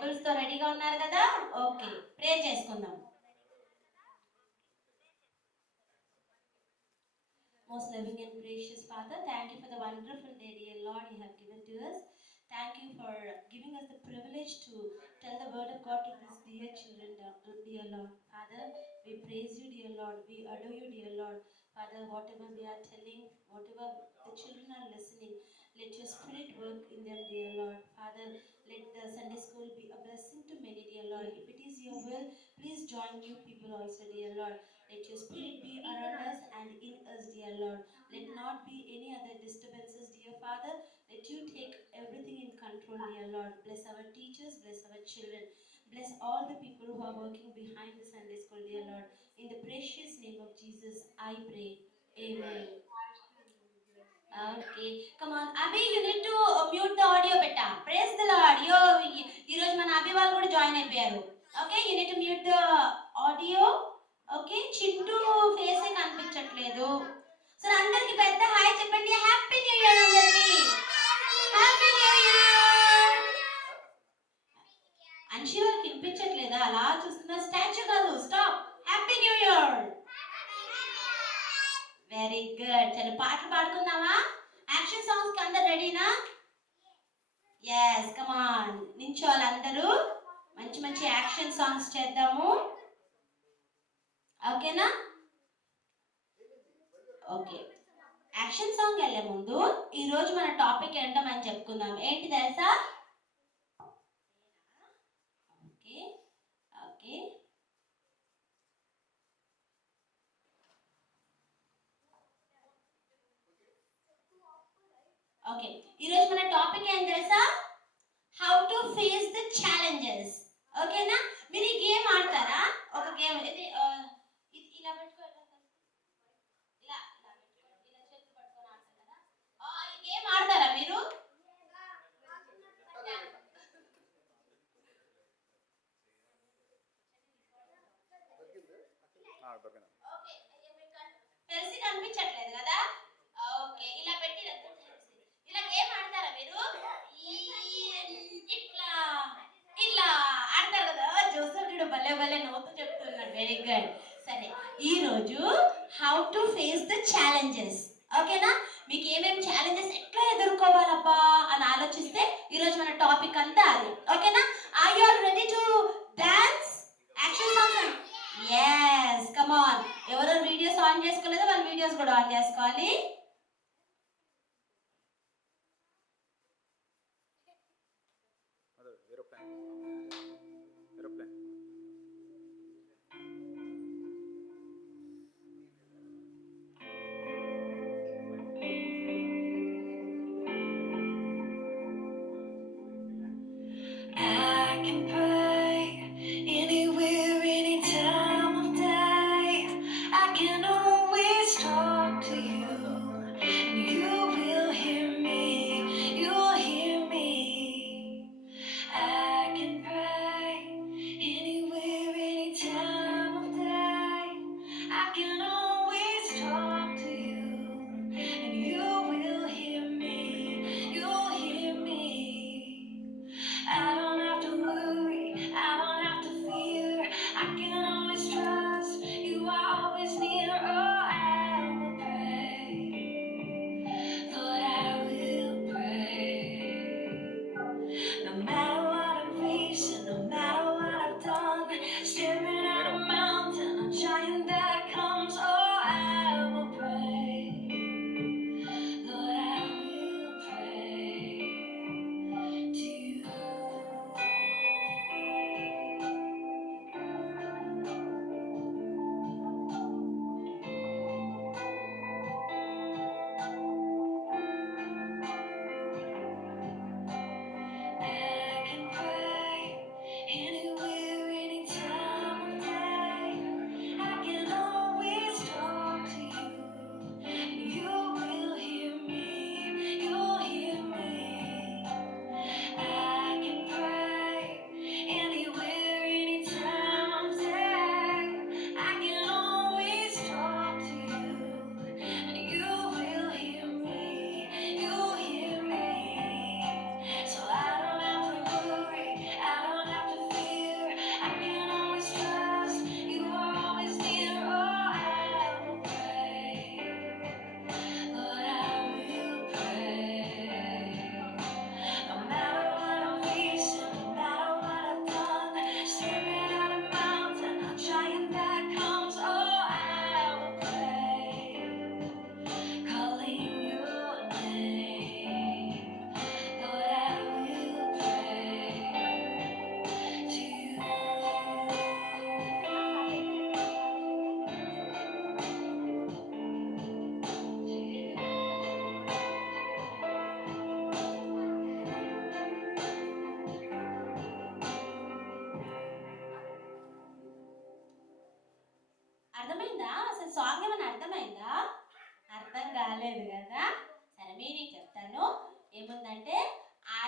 Bibles తో రెడీగా ఉన్నారు కదా? ఓకే, ప్రే చేసుకుందాం. Most loving and gracious Father, thank you for the wonderful day, dear Lord, you have given to us. Thank you for giving us the privilege to tell the word of God to these dear children, dear Lord. Father, we praise you, dear Lord. We adore you, dear Lord. Father, whatever we are telling, whatever the children are listening, let your spirit work in them, dear Lord. Father, let the Sunday school be a blessing to many, dear Lord. If it is your will, please join new people also, dear Lord. Let your spirit be around us and in us, dear Lord. Let not be any other disturbances, dear Father. Let you take everything in control, dear Lord. Bless our teachers, bless our children. Bless all the people who are working behind the Sunday school, dear Lord. In the precious name of Jesus, I pray. Amen. Okay, come on. Abhi, you need to mute the audio beta. Praise the Lord. ఈ రోజు మన అభి వాళ్ళు కూడా join అయిపోయారు. Okay, you need to mute the audio. Okay, Chintu face కనిపించట్లేదు. So అందరికి పెద్ద hi చెప్పండి. హ్యాపీ న్యూ ఇయర్ అందరికి. Happy new year. అన్షి వాళ్ళకి వినిపించట్లేదా? అలా చూస్తున్నా. స్టాచ్యూ కాదు, stop. Happy new year. Very good. చలో పాటలు పాడుకుందామా? యాక్షన్ సాంగ్స్ కి అందరు రెడీనా? yes, come on. నించోవాలి అందరూ. మంచి మంచి యాక్షన్ సాంగ్స్ చేద్దాము. ఓకేనా? ఓకే, యాక్షన్ సాంగ్ వెళ్ళే ముందు ఈ రోజు మన టాపిక్ ఏంటో మనం చెప్పుకుందాం. ఏంటి తెలుసా? ఓకే ఓకే ఓకే ఈరోజు మన టాపిక్ ఏం తెలుసా? How to face the challenges. ఓకేనా? మీరు ఈ గేమ్ ఆడతారా? ఒక గేమ్ ఇది ఇలా పెట్టుకోవాలి, ఇలా చేతులు పట్టుకొని ఆడతారు కదా. ఈ గేమ్ ఆడతారా మీరు? తెలిసి కనిపించట్లేదు కదా? ఓకే, ఇలా పెట్టి ఇలా గేమ్ ఆడతారా మీరు? ఇట్లా ఇలా ఆడతారు కదా. జోసఫ్ చూడు భలే భలే నవ్వుతూ చెప్తున్నాడు. Very good. సరే, ఈ రోజు how to face the challenges. ఓకేనా? మీకు ఏమేమి ఛాలెంజెస్ ఎట్లా ఎదుర్కోవాలబ్బా అని ఆలోచిస్తే ఈరోజు మన టాపిక్ అంతా అది. ఓకేనా? Are you all ready to dance? Action songs. yes, come on. ఎవరో వీడియోస్ ఆన్ చేసుకోలేదో వాళ్ళ వీడియోస్ కూడా ఆన్ చేసుకోవాలి. I can pray.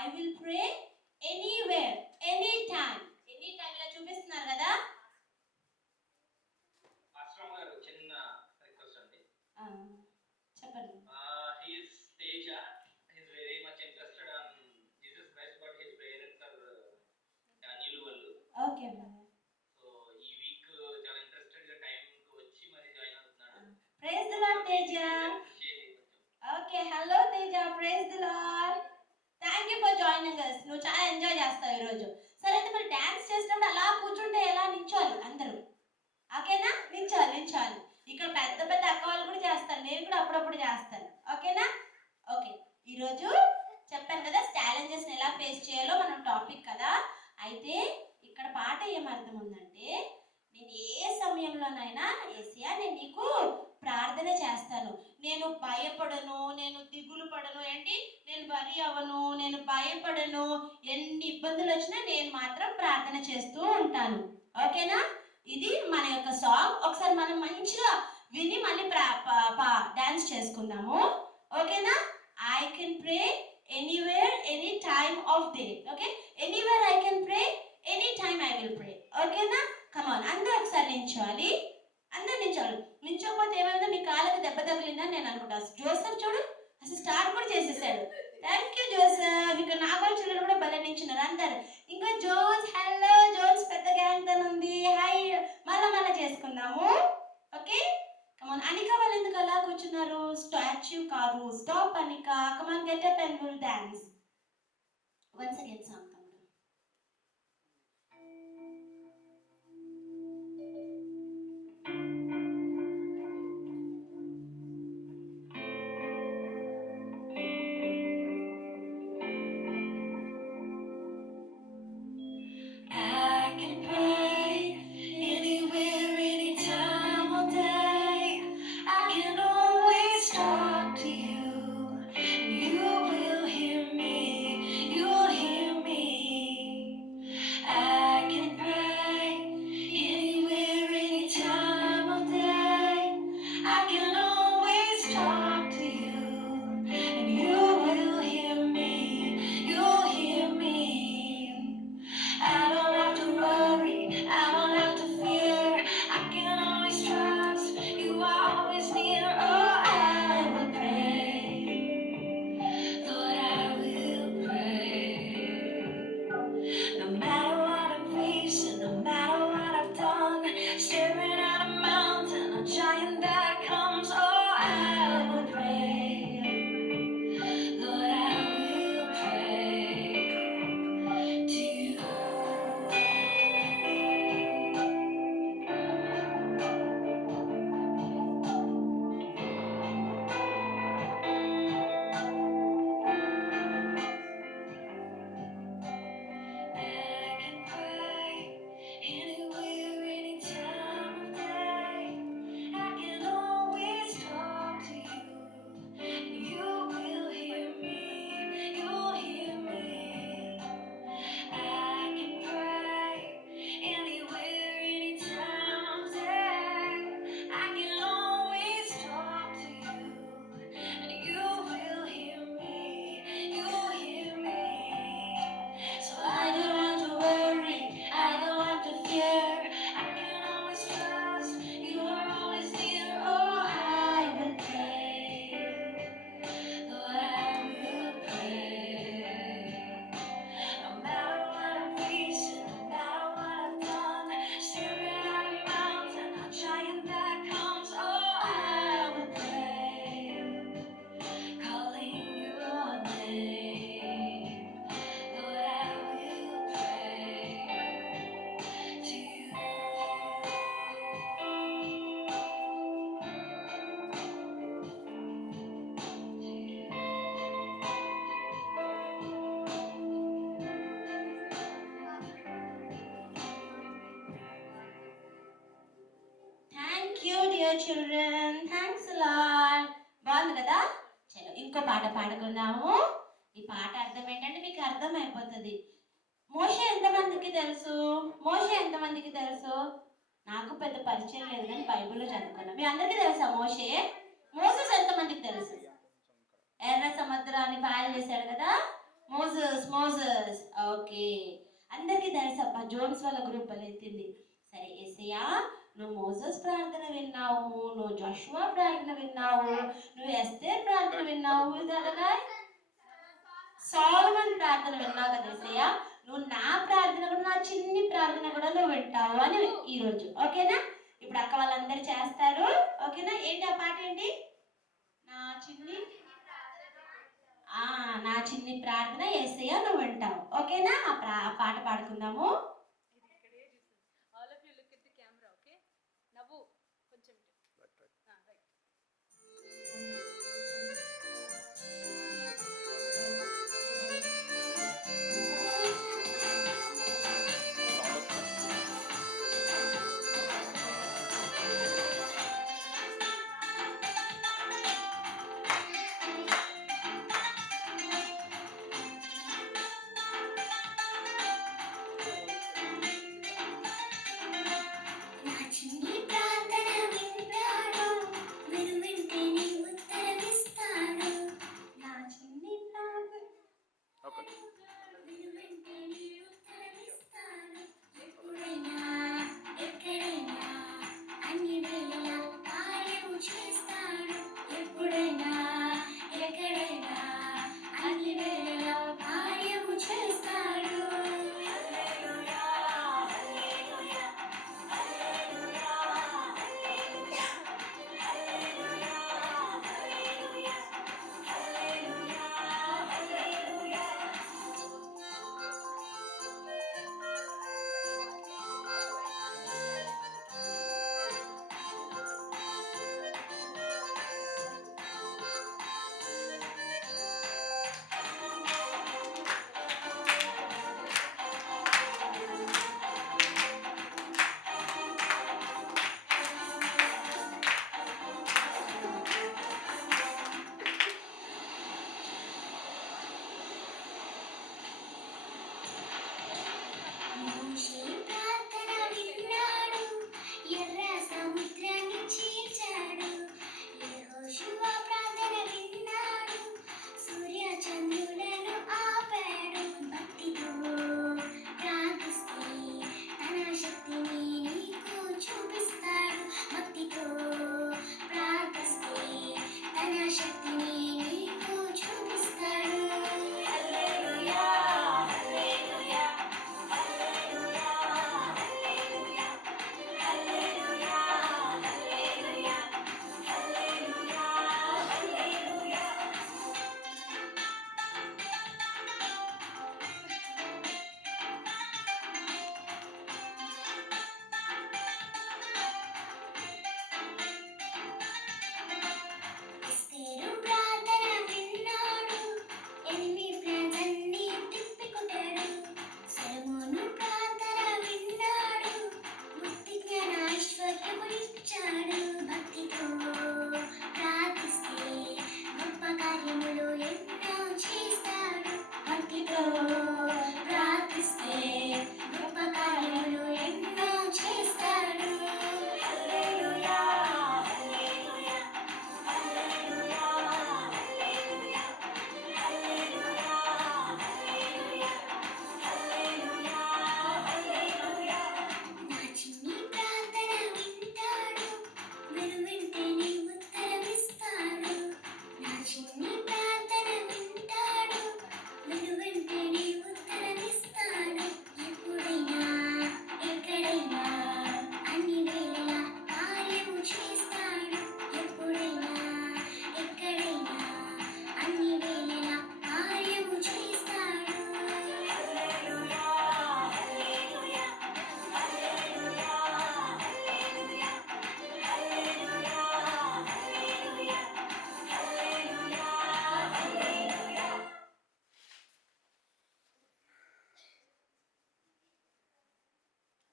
I will pray anywhere, anytime. Any time ఇలా చూపిస్తున్నారు కదా. చిన్న రిక్వెస్ట్ అండి, చెప్పండి. he is Teja, he is very much interested on Jesus Christ, but his parents are Niluvallu. Okay so ఈ week చాలా interested గా time కి వచ్చి మరి జాయిన్ అవుతున్నాడు. Praise the lord Teja. Okay, hello Teja, praise the lord. Thank you for joining us. నువ్వు చాలా enjoy చేస్తావు ఈరోజు. సరే అయితే మరి డాన్స్ చేసినప్పుడు అలా కూర్చుంటే ఎలా? నించోవాలి అందరూ. ఓకేనా? నించోవాలి. ఇక్కడ పెద్ద పెద్ద అక్క వాళ్ళు కూడా చేస్తారు, నేను కూడా అప్పుడప్పుడు చేస్తాను. ఓకేనా? ఓకే, ఈరోజు చెప్పాను కదా ఛాలెంజెస్ ఎలా ఫేస్ చేయాలో మనం టాపిక్ కదా. అయితే ఇక్కడ పాట ఏమర్థం ఉందంటే, నేను ఏ సమయంలోనైనా యేసయ్యా నేను నీకు ప్రార్థన చేస్తాను, నేను భయపడను, నేను దిగులు పడను, ఏంటి నేను వరి అవ్వను, నేను భయపడను, ఎన్ని ఇబ్బందులు వచ్చినా నేను మాత్రం ప్రార్థన చేస్తూ ఉంటాను. ఓకేనా? ఇది మన యొక్క సాంగ్. ఒకసారి మనం మంచిగా విని మళ్ళీ డాన్స్ చేసుకుందాము. ఓకేనా? I can pray anywhere, any time of day. Okay, anywhere I can pray, any time I will pray. ఓకేనా? కమాన్, అందరూ ఒకసారి నించోవాలి. అందరు నించోవాలి. నించోకపోతే ఏమైందో మీ కాళ్ళకి దెబ్బ తగిలిందని నేను అనుకుంటాను. జోసెఫ్ చూడు అసలు స్టార్ట్ కూడా చేసేసాడు. Thank you Joseph. ఇక్కడ నాగోల్ చిల్డ్రన్ కూడా భలే నించున్నారు అందరు. ఇంకా జోన్స్, హలో జోన్స్, పెద్ద గ్యాంగ్ తో ఉంది. హాయ్, మళ్ళా చేసుకుందాము. ఓకే, కమాన్. అనిక వాళ్ళు ఎందుకు అలా కూర్చున్నారు? స్టాచ్యూ కాదు, stop Anika. Come on, get up and will dance once again song. Children, thanks lord. బాగుంది కదా? చలో ఇంకో పాట పాడుకుందాము. ఈ పాట అర్థం ఏంటంటే మీకు అర్థమైపోతుంది. మోషే ఎంతమందికి తెలుసు? నాకు పెద్ద పరిచయం లేదు కానీ బైబిల్లో చదువుకున్నా. మీ అందరికీ తెలుసా మోషే? మోసెస్ ఎంతమందికి తెలుసు? ఎర్ర సముద్రాన్ని పాయలు చేశాడు కదా మోసెస్. మోజస్. ఓకే, అందరికీ తెలుసప్ప, జోన్స్ వాళ్ళ గ్రూప్ అని ఎత్తింది. సరే యేసయ్యా, నువ్వు మోజస్ ప్రార్థన విన్నావు, నువ్వు జోషువా ప్రార్థన విన్నావు, నువ్వు ఎస్తేర్ ప్రార్థన విన్నావు, సోలొమన్ ప్రార్థన విన్నావు కదా యేసయ్యా, నువ్వు నా ప్రార్థన కూడా, నా చిన్ని ప్రార్థన కూడా నువ్వు వింటావు అని ఈరోజు. ఓకేనా? ఇప్పుడు అక్క వాళ్ళందరూ చేస్తారు. ఓకేనా? ఏంటి ఆ పాట ఏంటి? నా చిన్ని ప్రార్థన యేసయ్యా నువ్వు వింటావు. ఓకేనా? ఆ పాట పాడుకుందాము.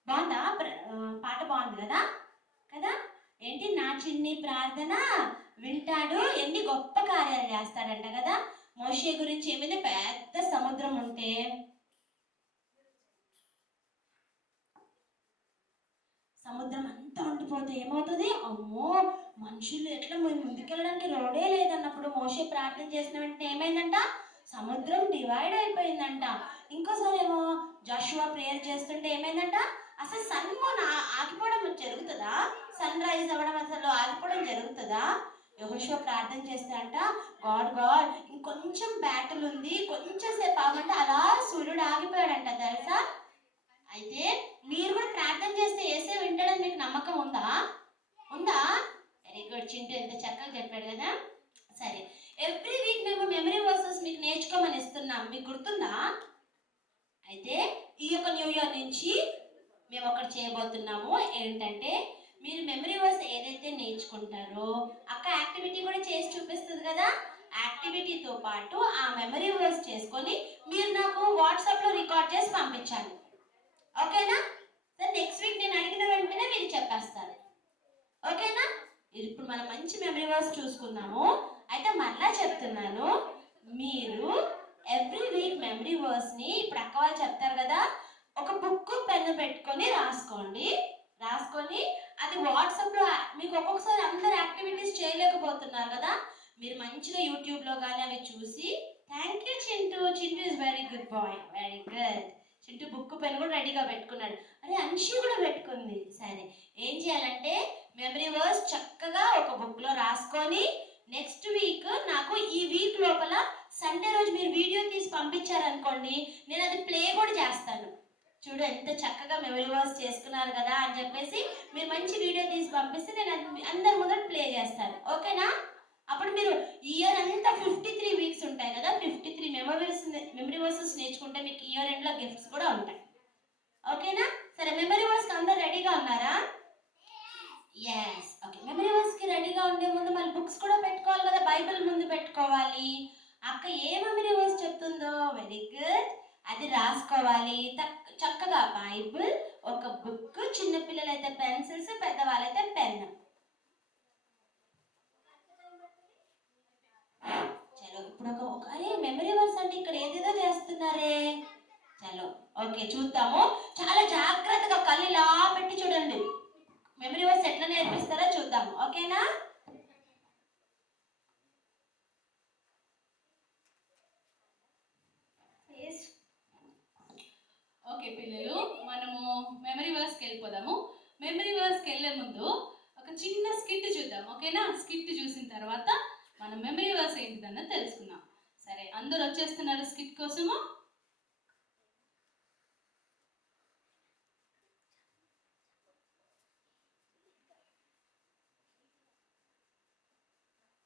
బాగుందా? పాట బాగుంది కదా కదా? ఏంటి? నా చిన్ని ప్రార్థన వింటాడు, ఎన్ని గొప్ప కార్యాలు చేస్తాడంట కదా. మోషే గురించి ఏమైంది? పెద్ద సముద్రం ఉంటే సముద్రం అంతా ఉండిపోతే ఏమవుతుంది? అమ్మో, మనుషులు ఎట్లా ముందుకెళ్ళడానికి రోడే లేదన్నప్పుడు మోషే ప్రార్థన చేసిన వెంటనే ఏమైందంట? సముద్రం డివైడ్ అయిపోయిందంట. ఇంకోసారి ఏమో జాషువా ప్రేయర్ చేస్తుంటే ఏమైందంట, అసలు సన్ మూన్ ఆగిపోవడం జరుగుతుందా? సన్ రైజ్ అవ్వడం అసలు ఆగిపోవడం జరుగుతుందా? యెహోషువ ప్రార్థన చేస్తే అంట, గాడ్ గాడ్ ఇంకొంచెం బ్యాటిల్ ఉంది, కొంచెం సేపు ఆగమంటే అలా సూర్యుడు ఆగిపోయాడంట తెలుసా. అయితే మీరు కూడా ప్రార్థన చేస్తే ఏసే వింటాడని మీకు నమ్మకం ఉందా? ఉందా? వెరీ గుడ్, చింటూ ఎంత చక్కగా చెప్పాడు కదా. సరే, ఎవ్రీ వీక్ మేము మెమరీ వర్సెస్ మీకు నేర్చుకోమని ఇస్తున్నాం, మీకు గుర్తుందా? అయితే ఈ యొక్క న్యూ ఇయర్ నుంచి మేము ఒకటి చేయబోతున్నాము. ఏంటంటే మీరు మెమరీ వర్స్ ఏదైతే నేర్చుకుంటారో అక్క యాక్టివిటీ కూడా చేసి చూపిస్తుంది కదా, యాక్టివిటీతో పాటు ఆ మెమరీ వర్స్ చేసుకొని మీరు నాకు వాట్సాప్లో రికార్డ్ చేసి పంపించాలి. ఓకేనా? సార్ నెక్స్ట్ వీక్ నేను అడిగిన వెంటనే మీరు చెప్పేస్తారు. ఓకేనా? ఇప్పుడు మనం మంచి మెమరీ వర్స్ చూసుకుందాము. అయితే మళ్ళా చెప్తున్నాను, మీరు ఎవ్రీ వీక్ మెమరీ వర్స్ని ఇప్పుడు అక్క వాళ్ళు చెప్తారు కదా, ఒక బుక్ పెన్ను పెట్టుకొని రాసుకొని అది వాట్సాప్లో మీకు ఒక్కొక్కసారి అందరు యాక్టివిటీస్ చేయలేకపోతున్నారు కదా, మీరు మంచిగా యూట్యూబ్లో కానీ అవి చూసి, thank you Chintu, Chintu is very good boy, very good. Chintu book pen కూడా రెడీగా పెట్టుకున్నాడు. అరే అన్షి కూడా పెట్టుకుంది. సరే, ఏం చేయాలంటే మెమరీ వర్స్ చక్కగా ఒక బుక్లో రాసుకొని నెక్స్ట్ వీక్ నాకు ఈ వీక్ లోపల సండే రోజు మీరు వీడియో తీసి పంపించారనుకోండి, నేను అది ప్లే కూడా చేస్తాను. చూడు ఎంత చక్కగా మెమరీ వర్స్ చేసుకున్నారు కదా అని చెప్పేసి మీరు మంచి వీడియో తీసి పంపిస్తే నేను అది అందరి ముందర ప్లే చేస్తాను. ఓకేనా? అప్పుడు మీరు ఇయర్ అంతా 53 వీక్స్ ఉంటాయి కదా, 53 మెమరీ వర్సెస్ నేర్చుకుంటే మీకు ఇయర్ ఎండ్లో గిఫ్ట్స్ కూడా ఉంటాయి. ఓకేనా? సరే, మెమరీ వర్స్కి అందరు రెడీగా ఉన్నారా? ఎస్. ఓకే, మెమరీ వర్స్కి రెడీగా ఉండే ముందు మళ్ళీ బుక్స్ కూడా పెట్టుకోవాలి కదా, బైబిల్ ముందు పెట్టుకోవాలి. అక్క ఏ మెమరీ వర్స్ చెప్తుందో వెరీ గుడ్ అది రాసుకోవాలి. చక్కగా బైబిల్, ఒక బుక్, చిన్నపిల్లలైతే పెన్సిల్స్, పెద్దవాళ్ళైతే పెన్. చలో ఇప్పుడు అరే మెమరీ వర్స్ అంటే ఇక్కడ ఏదేదో చేస్తున్నారే. చలో ఓకే, చూద్దాము. చాలా జాగ్రత్తగా కళ్ళు ఇలా పెట్టి చూడండి, మెమరీ వర్స్ ఎట్లా నేర్పిస్తారో చూద్దాము. ఓకేనా? ఓకే పిల్లలు, మనము మెమరీ వర్స్కి వెళ్ళిపోదాము. మెమరీ వర్స్కి వెళ్ళే ముందు ఒక చిన్న స్కిట్ చూద్దాం. ఓకేనా? స్కిట్ చూసిన తర్వాత మనం మెమరీ వర్స్ ఏంటిదన్న తెలుసుకుందాం. సరే, అందరు వచ్చేస్తున్నారు స్కిట్ కోసము.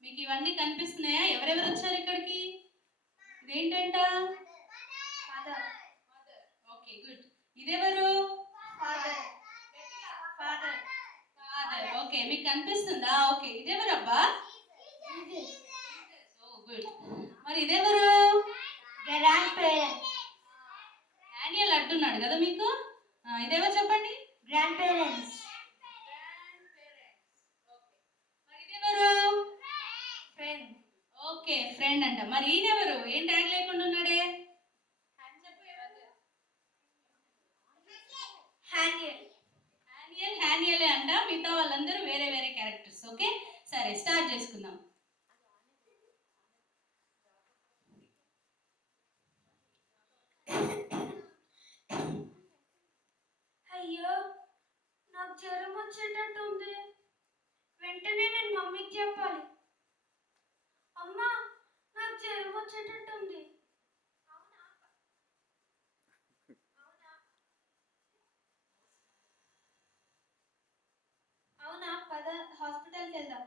మీకు ఇవన్నీ కనిపిస్తున్నాయా? ఎవరెవరు వచ్చారు ఇక్కడికి? ఇదేంటంట? Okay good. ఇదెవరు? ఫాదర్. ఓకే, మీకు కనిపిస్తుందా? ఓకే, ఇదెవరబ్బా? గుడ్. మరి ఇదెవరు? Grand parents. డానియల్ అడ్డున్నాడు కదా మీకు. ఇదెవరు చెప్పండి? Grand parents. మరి ఇదెవరు? ఫ్రెండ్. ఓకే, ఫ్రెండ్ అంట. మరి ఈయనెవరు? ఏం ట్యాగ్ లేకుండా ఉన్నాడే? హ్యానియలే అంట. మిగతా వాళ్ళందరూ వేరే వేరే క్యారెక్టర్స్. ఓకే, సరే స్టార్ట్ చేసుకుందాం. అయ్యో, నాకు జ్వరం వచ్చేటట్టు ఉంది. వెంటనే నేను మమ్మీకి చెప్పాలి. అమ్మా, నాకు జ్వరం వచ్చేటట్టు ఉంది. అవునా, పద హాస్పిటల్కి వెళ్దాం.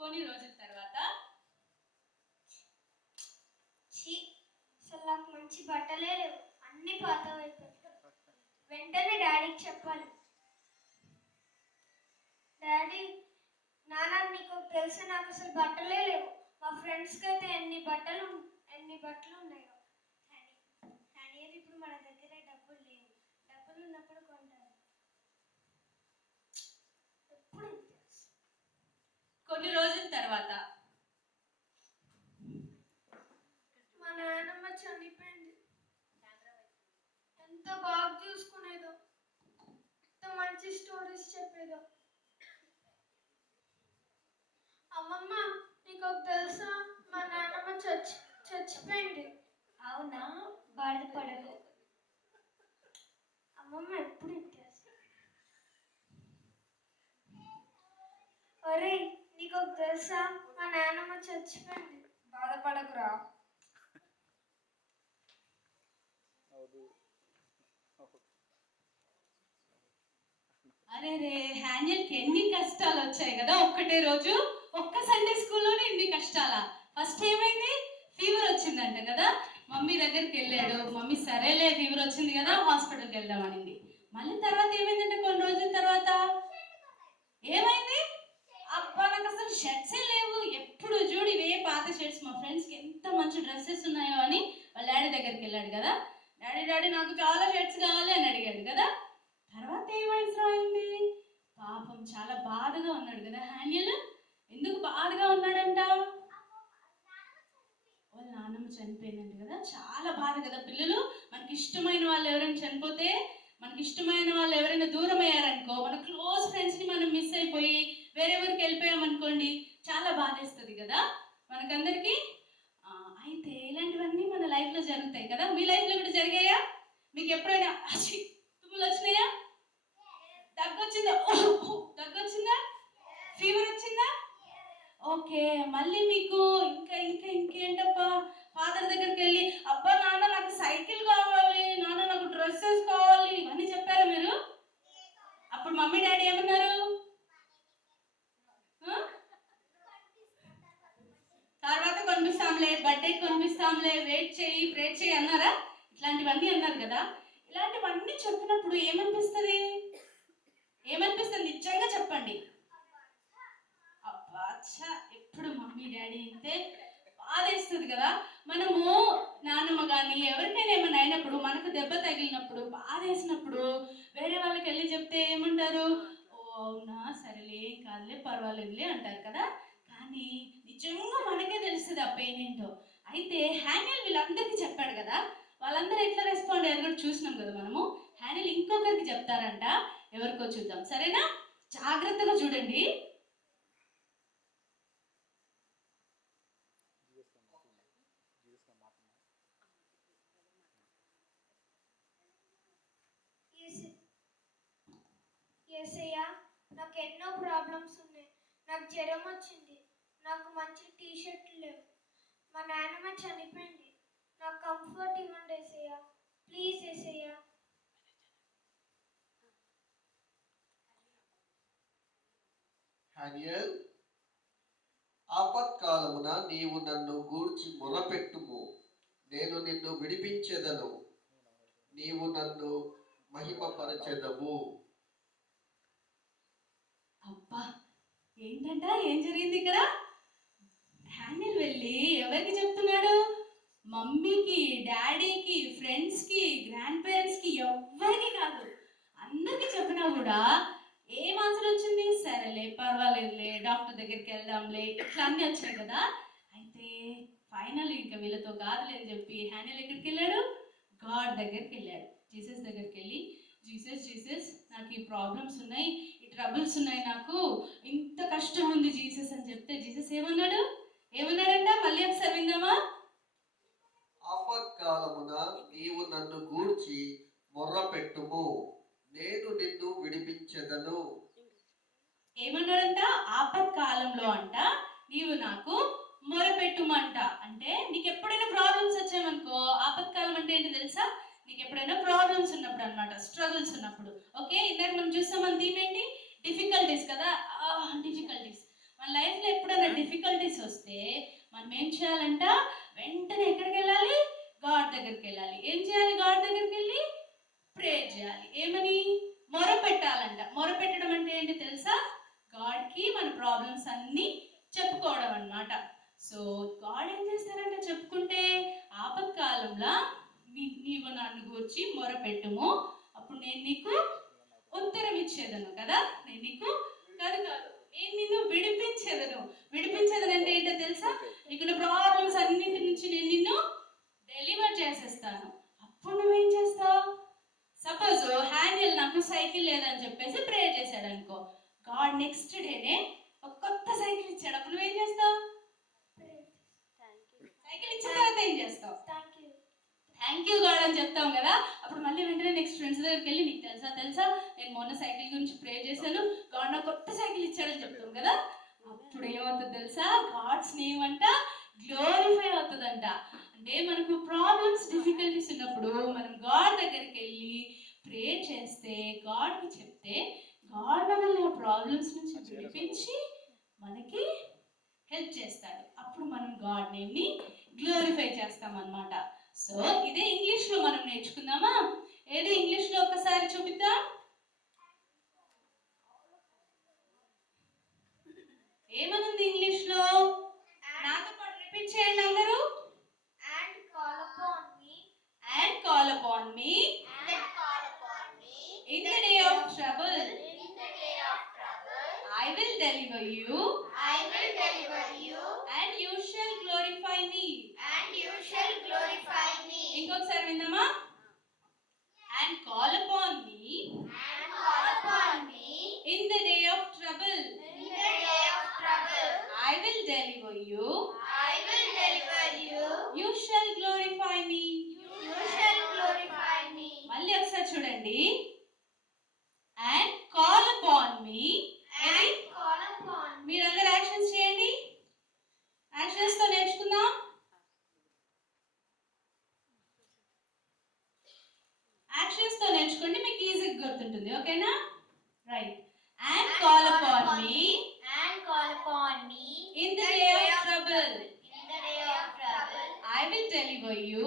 కొన్ని రోజుల తర్వాత అసలు నాకు మంచి బట్టలే లేవు, అన్ని పాతవైపోయాయి. వెంటనే డాడీకి చెప్పాలి. డాడీ, నాన్న నీకు తెలుసు నాకు అసలు బట్టలే లేవు. మా ఫ్రెండ్స్కి అయితే ఎన్ని బట్టలు ఉన్నాయో. డాడీ ఇప్పుడు మన దగ్గర డబ్బులు లేవు, డబ్బులు ఉన్నప్పుడు కొంటాను. కొన్ని రోజుల తర్వాత మా నాన్నమ్మ ఎంత బాగా చూసుకునేదో, ఎంత మంచి స్టోరీస్ చెప్పేదో. అమ్మమ్మ, నీకు ఒక తెలుసా, మా నాన్నమ్మ చచ్చిపోయింది. అవునా, బాధపడకు. అమ్మమ్మ ఎప్పుడు ఇంటేసి. ఒరేయ్, నీకు ఒక తెలుసా, మా నాన్నమ్మ చచ్చిపోయింది. బాధపడకురా. అరే రే, హ్యాన్యల్కి ఎన్ని కష్టాలు వచ్చాయి కదా ఒక్కటే రోజు. ఒక్క సండే స్కూల్లోనే ఇన్ని కష్టాలా? ఫస్ట్ ఏమైంది? ఫీవర్ వచ్చిందంట కదా. మమ్మీ దగ్గరికి వెళ్ళాడు. మమ్మీ సరేలే ఫీవర్ వచ్చింది కదా హాస్పిటల్కి వెళ్దామనింది. మళ్ళీ తర్వాత ఏమైందంటే కొన్ని రోజుల తర్వాత ఏమైంది? అబ్బా, నాకు అసలు షర్ట్సే లేవు. ఎప్పుడు చూడు ఇవే పాత షర్ట్స్. మా ఫ్రెండ్స్కి ఎంత మంచి డ్రెస్సెస్ ఉన్నాయో అని వాళ్ళ డాడీ దగ్గరికి వెళ్ళాడు కదా. డాడీ నాకు చాలా షర్ట్స్ కావాలి అని అడిగాడు కదా. తర్వాత ఏమైంది? పాపం చాలా బాధగా ఉన్నాడు కదా హ్యాన్యల్. ఎందుకు బాధగా ఉన్నాడంట? వాళ్ళ నాన్నమ్మ చనిపోయిందంట కదా. చాలా బాధ కదా పిల్లలు. మనకి ఇష్టమైన వాళ్ళు ఎవరైనా చనిపోతే, మనకి ఇష్టమైన వాళ్ళు ఎవరైనా దూరం అయ్యారనుకో, మన క్లోజ్ ఫ్రెండ్స్ని మనం మిస్ అయిపోయి వేరే ఊరికి వెళ్ళిపోయామనుకోండి, చాలా బాధేస్తుంది కదా మనకందరికీ. అయితే ఇలాంటివన్నీ మన లైఫ్లో జరుగుతాయి కదా. మీ లైఫ్లో కూడా జరిగాయా? మీకు ఎప్పుడైనా తుమ్ములు వచ్చినాయా? దగ్గొచ్చిందా? దగ్గొచ్చిందా? ఫీవర్ వచ్చిందా? ఓకే. మళ్ళీ మీకు ఇంకేంటబ్బా, ఫాదర్ దగ్గరికి వెళ్ళి అబ్బా నాన్న నాకు సైకిల్ కావాలి, నాన్న నాకు డ్రెస్సెస్ కావాలి, ఇవన్నీ చెప్పారా మీరు? అప్పుడు మమ్మీ డాడీ ఏమన్నారు? తర్వాత కొనిపిస్తాంలే, బర్త్డే కొనిపిస్తాంలే, వెయిట్ చేయి, ప్రేర్ చేయి అన్నారా? ఇట్లాంటివన్నీ అన్నారు కదా. ఇలాంటివన్నీ చెప్పినప్పుడు ఏమనిపిస్తుంది? నిజంగా చెప్పండి. అబ్బా ఎప్పుడు మమ్మీ డాడీ అయితే బాధేస్తుంది కదా. మనము నాన్నమ్మ కానీ ఎవరికైనా ఏమైనా అయినప్పుడు, మనకు దెబ్బ తగిలినప్పుడు, బాధేసినప్పుడు వేరే వాళ్ళకి వెళ్ళి చెప్తే ఏమంటారు? ఓ అవునా, సరేలే, కాదులే, పర్వాలేదులే అంటారు కదా. కానీ నిజంగా మనకే తెలుస్తుంది ఆ పెయిన్ ఏంటో. అయితే హ్యాన్యల్ వీళ్ళందరికీ చెప్పాడు కదా. వాళ్ళందరూ ఎట్లా రెస్పాండ్ అయ్యారు కూడా చూసినాం కదా మనము. హ్యాన్యల్ ఇంకొకరికి చెప్తారంట. ఎవరికో చూద్దాం, సరేనా? జాగ్రత్తగా చూడండి. యేసయ్యా, నాకు ఎన్నో ప్రాబ్లమ్స్ ఉన్నాయి. నాకు జ్వరం వచ్చింది. నాకు మంచి టీషర్ట్లు లేవు. మా నాన్నమ్మ చనిపోయింది. నాకు కంఫర్ట్ ఇవ్వండి యేసయ్యా, ప్లీజ్ యేసయ్యా. హ్యాన్యల్, ఆపత్కాలమున నీవు నన్ను గూర్చి మొరపెట్టుము, నేను నిన్ను విడిపించెదను, నీవు నన్ను మహిమపరచెదవు. అబ్బా, ఏంటంట? ఏం జరిగింది ఇక్కడ? హ్యాన్యల్ వెళ్ళి ఎవరికి చెప్తున్నాడు? మమ్మీకి, డాడీకి, ఫ్రెండ్స్కి, గ్రాండ్ పేరెంట్స్కి, ఎవ్వరికి కాదు, అందరికి చెప్పినా కూడా ఏం ఆన్సర్ వచ్చింది? సరేలే, పర్వాలేదులే, డాక్టర్ దగ్గరికి వెళ్దాంలే, ఇట్లా అన్నీ వచ్చాయి కదా. అయితే ఫైనల్ ఇంకా వీళ్ళతో కాదులే అని చెప్పి హ్యాన్యల్ ఎక్కడికి వెళ్ళాడు? గాడ్ దగ్గరికి వెళ్ళాడు. జీసస్ దగ్గరికి వెళ్ళి, జీసస్ నాకు ఈ ప్రాబ్లమ్స్ ఉన్నాయి, ఈ ట్రబుల్స్ ఉన్నాయి, నాకు ఇంత కష్టం ఉంది జీసస్ అని చెప్తే జీసస్ ఏమన్నాడంట? మళ్ళీ ఒకసారి విందామా? ఆపత్కాలమున నీవు నన్ను గూర్చి మొర్రపెట్టుము, నేను నిన్ను విడిపించెదను. ఏమన్నాడంట? ఆపత్కాలంలో అంట నీవు నాకు మొరపెట్టుమంట. అంటే నీకు ఎప్పుడైనా ప్రాబ్లమ్స్ వచ్చాయనుకో, ఆపత్కాలం అంటే ఏంటి తెలుసా? నీకు ఎప్పుడైనా ప్రాబ్లమ్స్ ఉన్నప్పుడు అనమాట, స్ట్రగుల్స్ ఉన్నప్పుడు. ఓకే, ఇందాక మనం చూస్తాం, మన థీమ్ ఏంటి? డిఫికల్టీస్ కదా. డిఫికల్టీస్ మన లైఫ్లో ఎప్పుడైనా డిఫికల్టీస్ వస్తే మనం ఏం చేయాలంట? వెంటనే ఎక్కడికి వెళ్ళాలి? గాడ్ దగ్గరికి వెళ్ళాలి. ఏం చేయాలి? గాడ్ దగ్గరికి వెళ్ళి ప్రే చేయాలి. ఏమని? మొరపెట్టాలంట. మొరపెట్టడం అంటే ఏంటి తెలుసా? గాడ్కి మన ప్రాబ్లమ్స్ అన్నీ చెప్పుకోవడం అన్నమాట. సో గాడ్ ఏం చేస్తారంటే, చెప్పుకుంటే ఆపత్కాలంలో నీవు నన్ను గూర్చి మొరపెట్టుము, అప్పుడు నేను నీకు ఉత్తరం ఇచ్చేదను కదా. నేను నీకు నేను నిన్ను విడిపించేదను అంటే ఏంటో తెలుసా? నీకున్న ప్రాబ్లమ్స్ అన్నింటి నుంచి నేను నిన్ను డెలివర్ చేసేస్తాను. అప్పుడు నువ్వేం చేస్తావు? సైకిల్ లేదని చెప్పేసి ప్రేయర్ చేశాడు అనుకో, గాడ్ నెక్స్ట్ డేనే ఒక కొత్త సైకిల్ ఇచ్చాడు. అప్పుడు నువ్వేం చేస్తావు? సైకిల్ ఇచ్చిన తర్వాత ఏం చేస్తావు? థ్యాంక్ యూ గాడ్ అని చెప్తాం కదా. అప్పుడు మళ్ళీ వెంటనే నెక్స్ట్ ఫ్రెండ్స్ దగ్గరికి వెళ్ళి, నీకు తెలుసా నేను మొన్న సైకిల్ గురించి ప్రే చేశాను, గాడ్ నాకు కొత్త సైకిల్ ఇచ్చాడని చెప్తాం కదా. అప్పుడు ఏమవుతుంది తెలుసా? గాడ్స్ నేమ్ అంట గ్లోరిఫై అవుతుందంట. అంటే మనకు ప్రాబ్లమ్స్ డిఫికల్టీస్ ఉన్నప్పుడు మనం గాడ్ దగ్గరికి వెళ్ళి ప్రే చేస్తే, గాడ్కి చెప్తే, గాడ్ మనల్ని ఆ ప్రాబ్లమ్స్ నుంచి విడిపించి మనకి హెల్ప్ చేస్తాడు. అప్పుడు మనం గాడ్ నేమ్ని గ్లోరిఫై చేస్తాం అన్నమాట. సో ఇదే ఇంగ్లీష్లో మనం నేర్చుకుందామా? ఏది ఇంగ్లీష్లో ఒకసారి చూపిద్దాం. ఏమనుంది ఇంగ్లీష్లో? నాతో పాటు రిపీట్ చేయండి అందరూ. And call upon me. And call upon me. And call upon me. In the day of trouble. In the day of trouble. I will deliver you. I will deliver you. And you shall glorify me. And you shall glorify me. ఇంకొకసారి విందామా? And call upon me. And call upon me. In the day of trouble. In the day of trouble. I will deliver you. I will deliver you. You shall glorify me. You shall glorify me. మళ్ళీ ఒకసారి చూడండి. And call upon me. And call upon me. మీరందరూ actions చేయండి. Actions తో నేర్చుకుందాం. Actions తో నేర్చుకోండి, మీకు ఈజీగా గుర్తుంటుంది. ఓకేనా? Right. And call upon me. And call upon me. In the day of trouble. In the day of trouble. I will deliver you.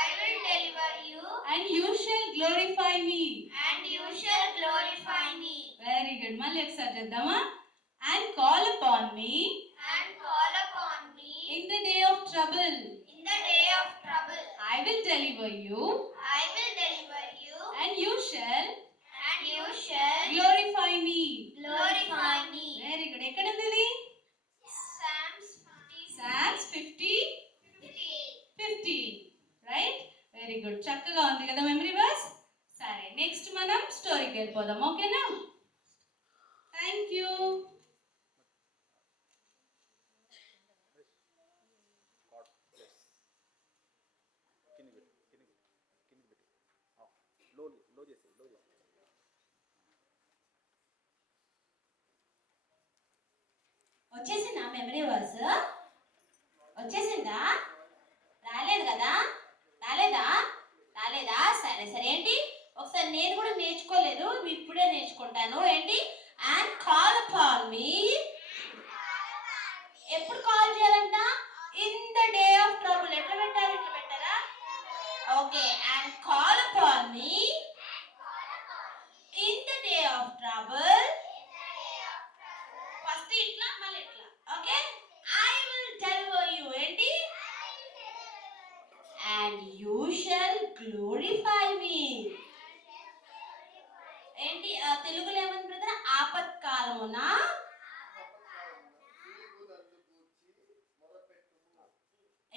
I will deliver you. And you shall glorify me. And you shall glorify me. Very good. మళ్ళీ ఒకసారి చేద్దామా? And call upon me. And call upon me. In the day of trouble. In the day of trouble. I will deliver you. I will deliver you. And you shall And you shall glorify me. glorify me. Very good. ఎక్కడ ఉంది ఇది? Psalms 50. Psalms 50:15. Right? Very good. చక్కగా ఉంది కదా memory verse. సరే, next మనం స్టోరీకి వెళ్ళిపోదాం. ఓకేనా? Thank you. వచ్చేసిందా మెమరీ వర్స్? వచ్చేసిందా? రాలేదు కదా? రాలేదా? సరే ఏంటి, ఒకసారి నేను కూడా నేర్చుకోలేదు, ఇప్పుడే నేర్చుకుంటాను. ఏంటి? And call upon me. ఎప్పుడు కాల్ చేయాలంట? In the day of trouble. ఎట్లా పెట్టారు? ఇట్లా పెట్టారా? Okay. And call upon me in the day of trouble. First ఇట్లా, మళ్ళీ ఇట్లా. Okay. I will deliver you. ఏంటి? And you shall glorify me. ఏంటి తెలుగులో ఏమని బ్రదర్? ఆపత్కాలమున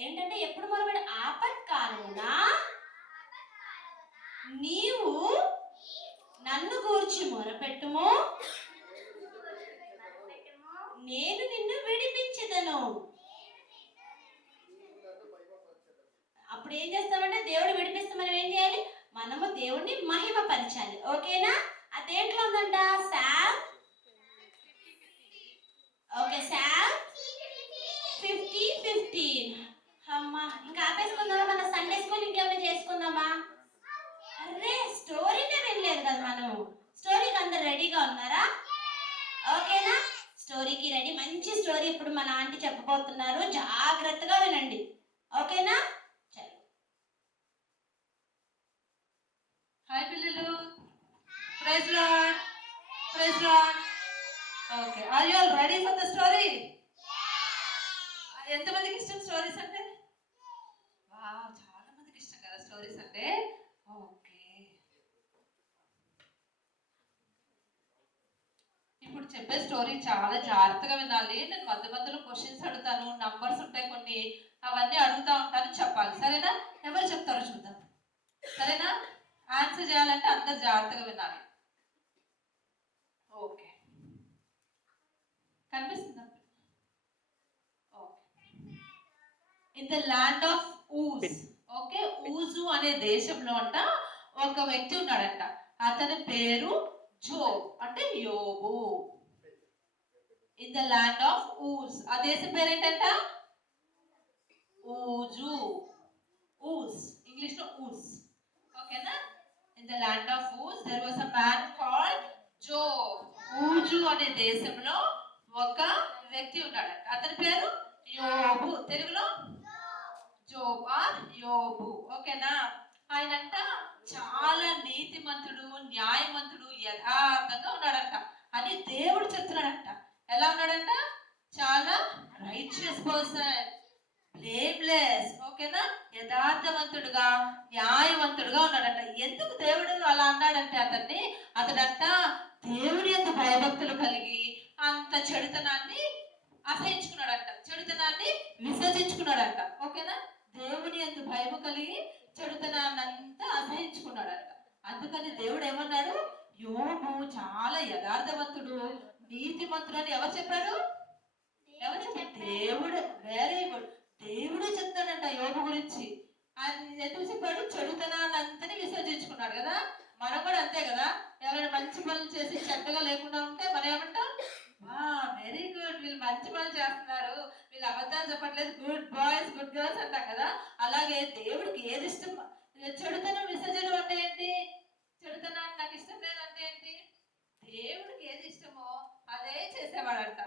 ఏంటంటే ఎప్పుడు మొదలుపెట్టి? ఆపత్కాలమున నీవు నన్ను గూర్చి మొరపెట్టుము, నేను నిన్ను విడిపించెదను. అప్పుడు ఏం చేస్తామంటే, దేవుడు విడిపిస్తే మనం ఏం చేయాలి? మనము దేవుడిని మహిమపరచాలి. ఓకేనా? అదేంట్లో ఉందంట? Psalm 50:15. అమ్మా, ఇంకా ఆపేసుకుందామా? మన సండే స్కూల్ ఇంకేమైనా చేసుకుందామా? అరే, స్టోరీనే వినలేదు కదా మనం. స్టోరీకి అందరు రెడీగా ఉన్నారా? ఓకేనా? స్టోరీకి రెడీ. మంచి స్టోరీ ఇప్పుడు మన ఆంటీ చెప్పబోతున్నారు, జాగ్రత్తగా వినండి. ఓకేనా? చలో. హాయ్ పిల్లలు. Praise lord. Okay, are you all ready for the story? ఎంతమందికి ఇష్టం స్టోరీస్ అంటే? వావ్, చాలా మందికి ఇష్టం కదా స్టోరీస్ అంటే. ఓకే, ఇప్పుడు చెప్పే స్టోరీ చాలా జాగ్రత్తగా వినాలి. నేను మధ్యలో క్వశ్చన్స్ అడుగుతాను, నంబర్స్ ఉంటాయి కొన్ని, అవన్నీ అడుగుతా ఉంటాను, చెప్పాలి. సరేనా? ఎవరు చెప్తారో చూద్దాం. సరేనా? ఆన్సర్ చేయాలంటే అందరు జాగ్రత్తగా వినాలి. కనిపిస్తుందా? In the land of ooze. Okay, Uz అనే దేశంలో అంట ఒక వ్యక్తి ఉన్నాడంట. అతని పేరు జోబ్, అంటే యోబు. In the land of Uz, ఆ దేశం పేరేంటంట? ఊజు. ఊజ్, ఇంగ్లీష్ లో ఊజ్. ఓకేనా? In the land of Uz there was a man called Job. Uz అనే దేశంలో ఒక వ్యక్తి ఉన్నాడంట. అతని పేరు యోబు. తెలుగులో జోబ్ ఆర్ యోబు. ఓకేనా? ఆయనంట చాలా నీతిమంతుడు, న్యాయవంతుడు, యథార్థంగా ఉన్నాడంట అని దేవుడు చెప్తున్నాడంట. ఎలా ఉన్నాడంట? చాలా రైచియస్ పర్సన్, బ్లేమ్లెస్. ఓకేనా? యథార్థవంతుడుగా, న్యాయవంతుడుగా ఉన్నాడంట. ఎందుకు దేవుడు అలా అన్నాడంటే అతడంట దేవుని యొక్క భయభక్తులు కలిగి అంత చెడుతనాన్ని అసహించుకున్నాడంట, చెడుతనాన్ని విసర్జించుకున్నాడంట. ఓకేనా? దేవుని యొక్క భయము కలిగి చెడుతనాన్ని అంతా అసహించుకున్నాడంట. అందుకని దేవుడు ఏమన్నాడు? యోబు చాలా యథార్థవంతుడు, నీతిమంతుడు అని ఎవరు చెప్పారు? ఎవరు చెప్పారు? దేవుడు. Very good. దేవుడే చెప్తాడంట యోబు గురించి. ఆయన ఎందుకు చెప్పాడు? చెడుతనాన్ని అంతని విసర్జించుకున్నాడు కదా. మనం కూడా అంతే కదా. ఎవరైనా మంచి పనులు చేసి చెడ్డగా లేకుండా ఉంటే మనం ఏమంటాం? వెరీ గుడ్, వీళ్ళు మంచి పనులు చేస్తున్నారు, వీళ్ళు అబద్ధాలు చెప్పట్లేదు, గుడ్ బాయ్స్, గుడ్ గర్ల్స్ అంటాం కదా. అలాగే దేవుడికి ఏది ఇష్టం? చెడుతనం విసర్జన అంటే ఏంటి? చెడుతనాన్ని నాకు ఇష్టం లేదంటే ఏంటి? దేవుడికి ఏది ఇష్టమో అదే చేసేవాడంట.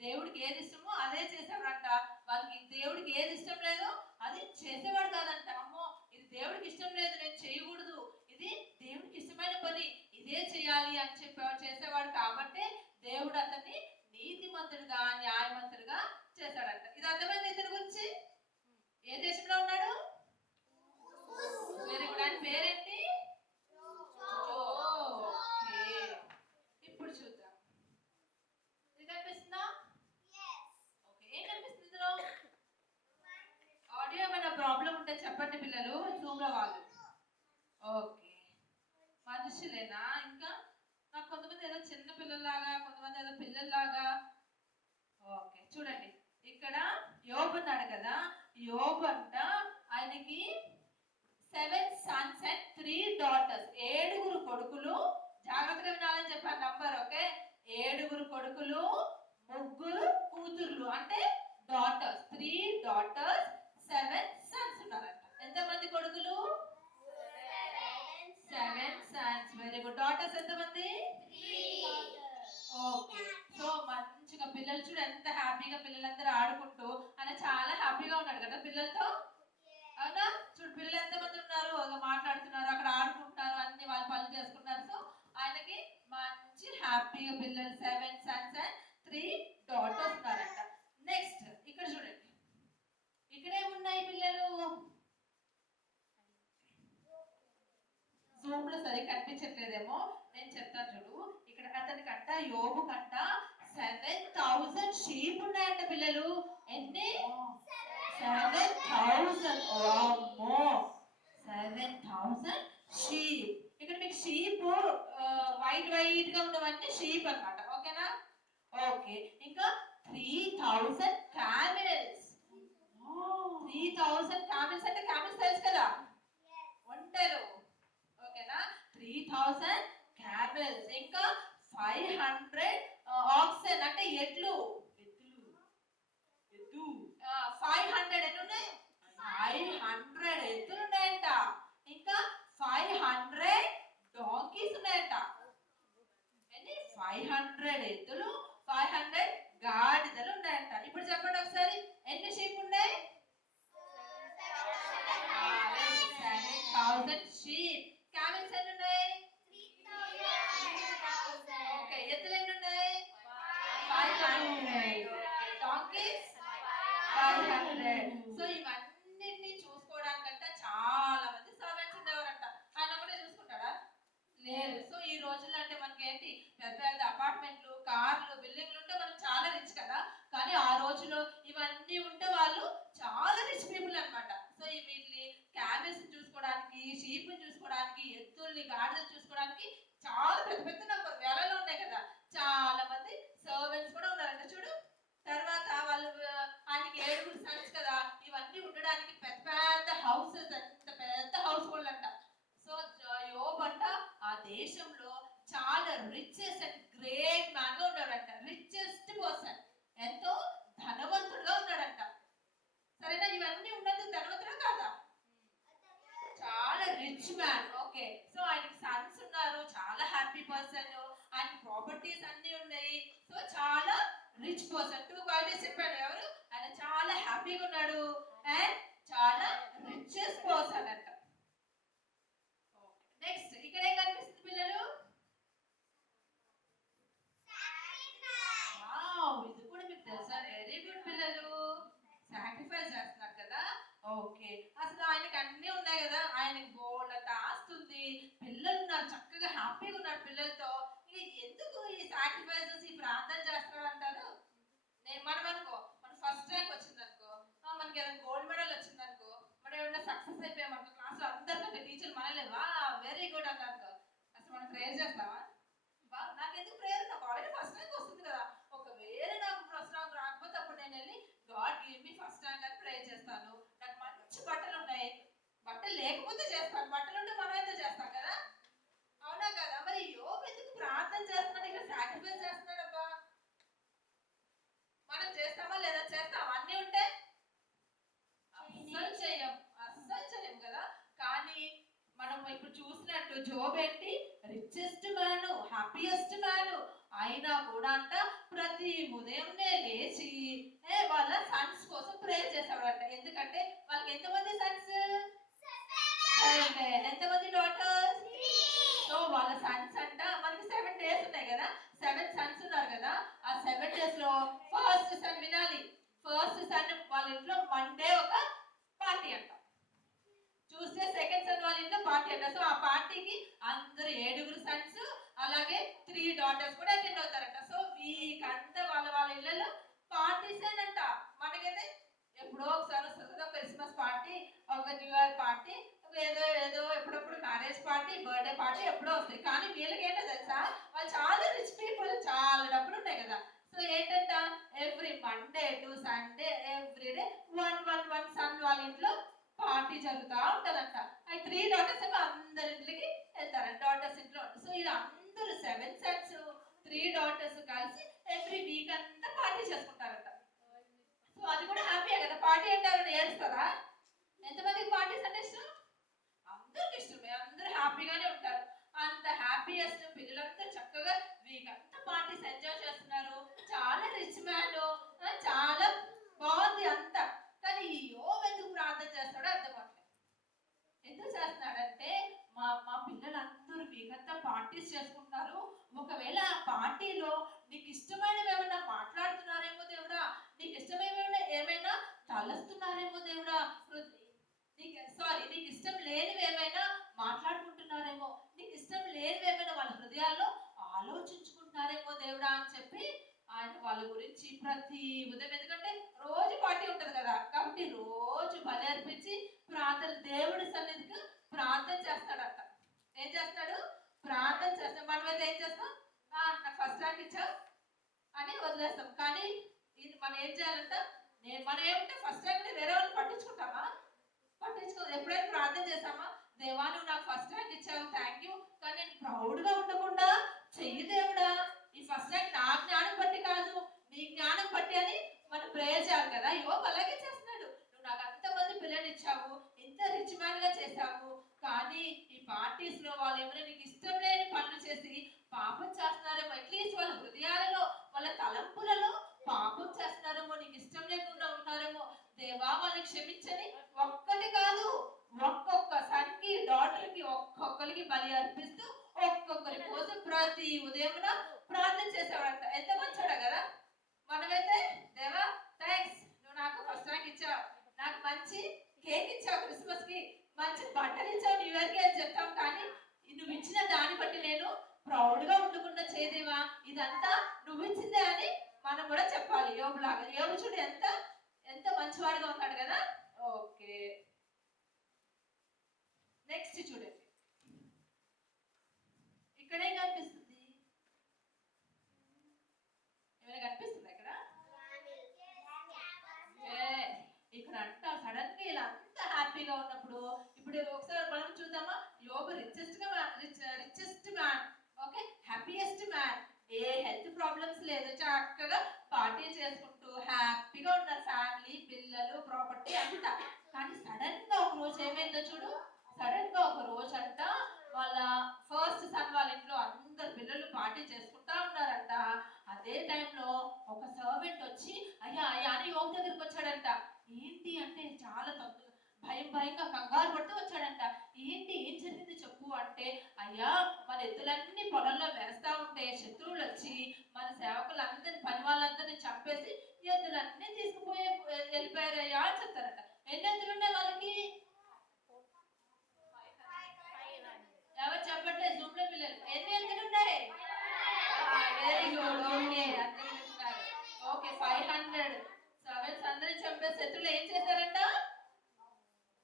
దేవుడికి ఏది ఇష్టమో అదే చేసేవాడంట. వాళ్ళకి దేవుడికి ఏది ఇష్టం లేదో అది చేసేవాడు కాదంట. అమ్మో, ఇది దేవుడికి ఇష్టం లేదు, నేను చేయకూడదు, ఇది దేవుడికి ఇష్టమైన పని, ఇదే చేయాలి అని చెప్పేవాడు, చేసేవాడు. కాబట్టి దేవుడు అతన్ని నీతిమంతుడిగా, న్యాయవంతుడిగా చేశాడంట. ఇది అర్థమైంది ఇతని గురించి? ఏ దేశంలో ఉన్నాడు? Very good. ఆయన పేరేంటి? ఇప్పుడు చూద్దాం. ఇది కనిపిస్తుందా? ఓకే, ఏం కనిపిస్తుంది ఇందులో? ఆడియో ఏమైనా ప్రాబ్లం ఉంటే చెప్పండి పిల్లలు, జూమ్ లో వాళ్ళు. ఓకే, మనుషులేనా? ఇంకా నాకు కొంతమంది ఏదో చిన్న పిల్లల్లాగా, కొంతమంది ఏదో పిల్లల్లాగా. ఓకే, చూడండి ఇక్కడ యోబు ఉన్నాడు కదా. యోబు అంట ఆయనకి 7 sons and 3 daughters. 7 కొడుకులు. జాగ్రత్తగా వినాలని చెప్పాను నంబర్. ఓకే, 7 కొడుకులు, 3 కూతుర్లు, అంటే డాటర్స్. 3 daughters, 7 sons ఉన్నారంట. ఎంతమంది కొడుకులు? 7 sons. Very good. డాటర్స్ ఎంతమంది? 3. ఓకే, సో మంచిగా పిల్లలు చూడు ఎంత హ్యాపీగా, పిల్లలందరూ ఆడుకుంటూ ఆయన చాలా హ్యాపీగా ఉన్నాడు కదా పిల్లలతో. అవునా? చూడు పిల్లలు ఎంతమంది ఉన్నారు, మాట్లాడుతున్నారు, అక్కడ ఆడుకుంటున్నారు, అన్ని వాళ్ళు పనులు చేసుకుంటున్నారు. సో ఆయనకి మంచి హ్యాపీగా పిల్లలు 7 sons and 3 daughters ఉన్నారంట. నెక్స్ట్ ఇక్కడ చూడండి, ఇక్కడేమున్నాయి పిల్లలు? జూమ్ లో సరిగ్గా కనిపించట్లేదేమో, నేను చెప్తాను చూడు. ఇక్కడ అతనికంట యోబు కంట 7,000 షీప్ ఉన్నాయంట పిల్లలు. ఎన్ని? 7,000. అమ్మో, 7,000 షీప్. ఇక్కడ మీకు షీప్ వైట్ వైట్ గా ఉన్నవన్నీ షీప్ అన్నమాట. ఓకేనా? ఓకే, ఇంకా 3,000 camels. 3,000 camels అంటే camels తెలుసు కదా, ఒంటెలు. ఓకేనా? 3,000 camels. ఇంకా 500 oxen అంటే ఎడ్లు. 500 ఎన్ని ఉన్నాయి? 500 ఎద్దులు ఉన్నాయంట. ఇంకా 500 donkeys ఉన్నాయంట. ఎన్ని? 500 ఎద్దులు, 500 గాడిదలు ఉన్నాయంట. ఇప్పుడు చెప్పండి ఒకసారి, ఎన్ని షీప్ ఉన్నాయి? 7,000 షీప్. camels ఎన్ని ఉన్నాయి? 3,000. ఓకే, ఎద్దులు ఎన్ని ఉన్నాయి? 500. donkeys 500. సో ఇవన్నిటిని చూసుకోవడానికంట చాలా మంది సర్వెంట్స్ ఉండేవారంట. ఆయన ఒకటే చూసుకుంటాడా? లేదు. సో ఈ రోజుల్లో అంటే మనకి ఏంటి, పెద్ద పెద్ద అపార్ట్మెంట్లు, కార్లు, బిల్డింగ్లు ఉంటే మనం చాలా రిచ్ కదా. కానీ ఆ రోజుల్లో ఇవన్నీ ఉంటే వాళ్ళు చాలా రిచ్ పీపుల్ అన్నమాట. సో వీటిని క్యామెల్స్ చూసుకోవడానికి, షీప్ చూసుకోవడానికి, ఎద్దుల్ని, గాడిదలు చూసుకోవడానికి చాలా పెద్ద పెద్ద నంబర్, వేలలో ఉన్నాయి కదా. చాలా మంది సర్వెంట్స్ కూడా ఉన్నారంట చూడు. తర్వాత వాళ్ళు ఆయనకి 7 సన్స్ కదా, ఇవన్నీ ఉండడానికి పెద్ద పెద్ద హౌసెస్, ఎంత పెద్ద హౌస్ హోల్డ్ అంట. సో యోబ్ అంట ఆ దేశంలో చాలా రిచెస్ట్ అండ్ గ్రేట్ మ్యాన్ గా ఉన్నాడంట. రిచెస్ట్ పర్సన్, ఎంతో ధనవంతుడుగా ఉన్నాడంట. సరేనా? ఇవన్నీ ఉన్నందుకు ధనవంతుడా కాదా? చాలా రిచ్ మ్యాన్. ఓకే, సో ఆయనకి సన్స్ ఉన్నారు, చాలా హ్యాపీ పర్సన్, ఆయన ప్రాపర్టీస్ అన్ని ఉన్నాయి. సో చాలా రిచ్ పర్సన్. 2 క్వాలిటీస్ చెప్పాడు. ఎవరు? ఆయన చాలా హ్యాపీగా ఉన్నాడు అండ్ చాలా రిచెస్ట్ పర్సన్ అంట. నెక్స్ట్ ఇక్కడ ఏం కనిపిస్తుంది పిల్లలు? వావ్, ఇది కూడా మీకు తెలుసా? వెరీ గుడ్ పిల్లలు, సాక్రిఫైస్ చేస్తున్నారు కదా. ఓకే, అసలు ఆయనకి అన్నీ ఉన్నాయి కదా, ఆయనకి బోల్డ్ అంత ఆస్తుంది, పిల్లలు ఉన్నారు, చక్కగా హ్యాపీగా ఉన్నారు పిల్లలతో. ఎందుకు ఈ సాక్రిఫైసెస్, ఈ ప్రార్థన చేస్తున్నాడు అంటారు? మనం అనుకో, మన ఫస్ట్ ర్యాంక్ వచ్చింది అనుకో, మనకి ఏదైనా గోల్డ్ మెడల్ వచ్చింది అనుకో, మనం ఏమైనా సక్సెస్ అయిపోయామనుకో, క్లాస్ లో అందరికంటే టీచర్ మనల్ని వా వెరీ గుడ్ అన్నారనుకో, అసలు మనం ప్రేయర్ చేస్తామా? నాకెందుకు ప్రేయర్? నాకు ఆల్రెడీ ఫస్ట్ ర్యాంక్ వస్తుంది కదా. ఒకవేళ నాకు ఫస్ట్ ర్యాంక్ రాకపోతే అప్పుడు నేను వెళ్ళి God give me first rank అని ప్రేయర్ చేస్తాను. నాకు మంచి బట్టలు ఉన్నాయి, బట్టలు లేకపోతే చేస్తాను, బట్టలు ఉంటే మనం అయితే చేస్తాం కదా, అవునా కదా? మరి యోబు ఎందుకు ప్రార్థన చేస్తున్నాడు, ఇక్కడ సాక్రిఫైస్ చేస్తున్నాడబ్బా? మనం చేస్తామా లేదా? చేస్తాం. అన్ని ఉంటే అస్సలు చేయం, అస్సలు చేయం కదా. కానీ మనం ఇప్పుడు చూసినట్టు జోబ్ ఏంటి? Richest man, happiest man. అయినా కూడా అంట ప్రతి ఉదయంనే లేచి వాళ్ళ సన్స్ కోసం ప్రేయర్ చేసేవాడంట. ఎందుకంటే వాళ్ళకి ఎంతమంది సన్స్? 7. ఎంతమంది డాటర్స్? సో వాళ్ళ సన్స్ అంట, మనకి 7 days ఉన్నాయి కదా, 7 సన్స్ ఉన్నారు కదా. ఆ 7 days లో ఫస్ట్ సన్ వినాలి. ఫస్ట్ సన్ వాళ్ళ ఇంట్లో మండే ఒక పార్టీ అంట. చూస్తే సెకండ్ సన్ వాళ్ళ ఇంట్లో పార్టీ అంట. సో ఆ పార్టీకి అందరు 7 సన్స్ అలాగే 3 daughters కూడా అటెండ్ అవుతారంట. సో వీక్ అంతా వాళ్ళ వాళ్ళ ఇళ్లలో పార్టీస్ అంట. మనకైతే ఎప్పుడో ఒకసారి వస్తుంది కదా క్రిస్మస్ పార్టీ, ఒక న్యూ ఇయర్ పార్టీ, ఏదో ఏదో ఎప్పుడప్పుడు మ్యారేజ్ పార్టీ, బర్త్డే పార్టీ ఎప్పుడో వస్తాయి. కానీ వీళ్ళకి ఏంటో తెలుసా, వాళ్ళు చాలా రిచ్ పీపుల్, చాలా డబ్బులు ఉంటాయి కదా. సో ఏంటంట, every Monday to Sunday every day 1 son వాళ్ళ ఇంట్లో పార్టీ జరుగుతూ ఉంటదంట. ఆ 3 daughters ఏమో అందరి ఇంట్లోకి వెళ్తారంట, డాటర్స్ ఇంట్లో. సో ఇలా అందరూ 7 sons 3 daughters కలిసి ఎవ్రీ వీక్ అంతా పార్టీ చేసుకుంటారంట. సో అది కూడా హ్యాపీయే కదా. పార్టీ అంటే ఎవరైనా ఏడుస్తారా? ఎంతమందికి పార్టీస్ అంటే ఇష్టం? అందరికి ఇష్టమే, అందరూ హ్యాపీగానే ఉంటారు. అంత హ్యాపీయెస్ట్ పిల్లలంతా చక్కగా వీక్ అంతా పార్టీస్ ఎంజాయ్ చేస్తున్నారు. చాలా రిచ్ మ్యాన్, చాలా బాగుంది అంతా. కానీ యోబు ఎందుకు ప్రార్థన చేస్తాడో అర్థం అవ్వట్లేదు. ఎందుకు చేస్తున్నాడంటే మా పిల్లలందరూ వీకంతా పార్టీస్ చేసుకుంటున్నారు, ఒకవేళ ఆ పార్టీలో నీకు ఇష్టమైనవి ఏమైనా మాట్లాడుతున్నారేమో దేవుడా, నీకు ఇష్టమైనవి ఏమైనా తలస్తున్నారేమో దేవుడా, నీకు ఇష్టం లేనివి ఏమైనా మాట్లాడుకుంటున్నారేమో, నీకు ఇష్టం లేనివి ఏమైనా వాళ్ళ హృదయాల్లో ఆలోచించుకుంటున్నారేమో దేవుడా అని చెప్పి ఆయన వాళ్ళ గురించి ప్రతి ఉదయం, ఎందుకంటే రోజు పార్టీ ఉంటది కదా, కాబట్టి రోజు బలి అర్పించి ప్రార్థన, దేవుడి సన్నిధికి ప్రార్థన చేస్తాడట. ఏం చేస్తాడు? ప్రార్థన చేస్తాం. మనమైతే ఏం చేస్తాం? నాకు ఫస్ట్ ర్యాంక్ ఇచ్చావు అని వదిలేస్తాం. కానీ ఇది మనం ఏం చేయాలంట, మనం ఏమంటే ఫస్ట్ ర్యాంక్ వేరే వాళ్ళు పట్టించుకుంటామా? పట్టించుకో. ఎప్పుడైనా ప్రార్థన చేస్తామా, దేవా నువ్వు నాకు ఫస్ట్ ర్యాంక్ ఇచ్చావు, థ్యాంక్ యూ, కానీ నేను ప్రౌడ్ గా ఉండకుండా చెయ్యి దేవుడా, ఈ ఫస్ట్ ర్యాంక్ నా జ్ఞానం బట్టి కాదు, నీ జ్ఞానం బట్టి అని మనం ప్రేయర్ చేయాలి కదా. యోబు అలాగే చేస్తున్నాడు. నువ్వు నాకు అంతమంది పిల్లలు ఇచ్చావు, ఇంత రిచ్ మ్యాన్ గా చేశావు, కానీ ఈ పార్టీస్ లో వాళ్ళు ఏమైనా నీకు ఇష్టం లేని పనులు చేసి పాపం చేస్తున్నారేమో, అట్లీస్ట్ వాళ్ళ హృదయాలలో వాళ్ళ తలంపులలో పాపం చేస్తున్నారేమో, నీకు ఇష్టం లేకుండా ఉన్నారేమో, దేవా వాళ్ళని క్షమించని ఒక్కటి కాదు ఒక్కొక్క సన్కి డాటర్కి ఒక్కొక్కరికి బలి అర్పిస్తూ ఒక్కొక్కరి కోసం ప్రతి ఉదయమున ప్రార్థన చేసేవాడంట. ఎంత మంచోడా కదా. మనమైతే దేవా థ్యాంక్స్, నువ్వు నాకు ఫస్ట్ ర్యాంక్ ఇచ్చావు, నాకు మంచి కేక్ ఇచ్చావు, క్రిస్మస్ కి మంచి బట్టలు ఇచ్చావు, న్యూ ఇయర్ కి అని చెప్తాం. కానీ నువ్వు ఇచ్చిన దాన్ని బట్టి నేను ప్రౌడ్ గా ఉండకుండా చేయదేవా, ఇదంతా నువ్వు ఇచ్చిందే అని మనం కూడా చెప్పాలి. యోబు లాగా. యోబు చూడు ఎంత ఎంత మంచివాడిగా ఉన్నాడు కదా. ఓకే, నెక్స్ట్ చూడండి. ఇక్కడేం కనిపిస్తుంది? యోబు richest man, okay, happiest man. ఏ హెల్త్ ప్రాబ్లమ్స్ లేదు, చక్కగా పార్టీ చేసుకుంటూ హ్యాపీగా ఉన్నారు, ఫ్యామిలీ, పిల్లలు, ప్రాపర్టీ అంతా. కానీ సడన్ గా ఒక రోజు ఏమైందో చూడు. సడన్ గా ఒక రోజు అంట వాళ్ళ ఫస్ట్ సన్ వాళ్ళ ఇంట్లో అందరు పిల్లలు పార్టీ చేసుకుంటా ఉన్నారంట. అదే టైంలో ఒక సర్వెంట్ వచ్చి అయ్యా అయ్యా అని యోబు దగ్గరికి వచ్చాడంట. ఏంటి అంటే చాలా భయంగా కంగారు పడుతూ వచ్చాడంట. ఏంటి, ఏం జరిగింది చెప్పు అంటే, అయ్యా మన ఎద్దులన్నీ పొలంలో వేస్తా ఉంటే శత్రువులు వచ్చి మన సేవకులందరినీ, పని వాళ్ళందరినీ చంపేసి ఎద్దులన్నీ వెళ్ళిపోయారయ్యా అని చెప్తారంట. ఎన్ని ఎద్దులు ఉన్నాయి వాళ్ళకి? ఎవరు చెప్పట్లేదు జూమ్ లో పిల్లలు? ఎన్ని ఎద్దులు ఉన్నాయి? వెరీ గుడ్, ఓకే, అందరూ చెప్తున్నారు. ఓకే, 500 సర్వెంట్స్ అందరిని చంపేసి శత్రువులు ఏం చేశారంట?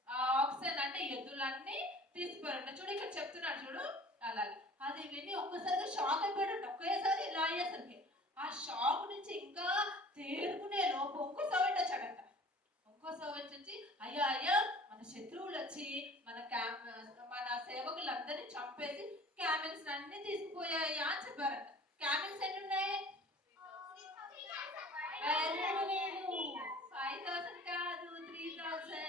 ఆక్సిజన్ అంటే ఎద్దులన్నీ తీసుకుపోయారంట. చూడు ఇక్కడ చెప్తున్నాడు చూడు. అలాగే అది విని ఒక్కసారిగా షాక్ అయిపోయాడంట. ఒకేసారి ఇలా అయ్యేసరికి ఆ షాక్ నుంచి ఇంకా తేరుకునే లోపు ఇంకో సర్వెంట్ వచ్చాడంట. ఇంకో సర్వెంట్ వచ్చి అయ్యా అయ్యా మన శత్రువులు వచ్చి మన సేవకులందరినీ చంపేసి క్యామెల్స్ అన్ని తీసుకుపోయాయా అని చెప్పారంట. క్యామెల్స్ ఎన్ని ఉన్నాయి? 5,000 కాదు, 3,000.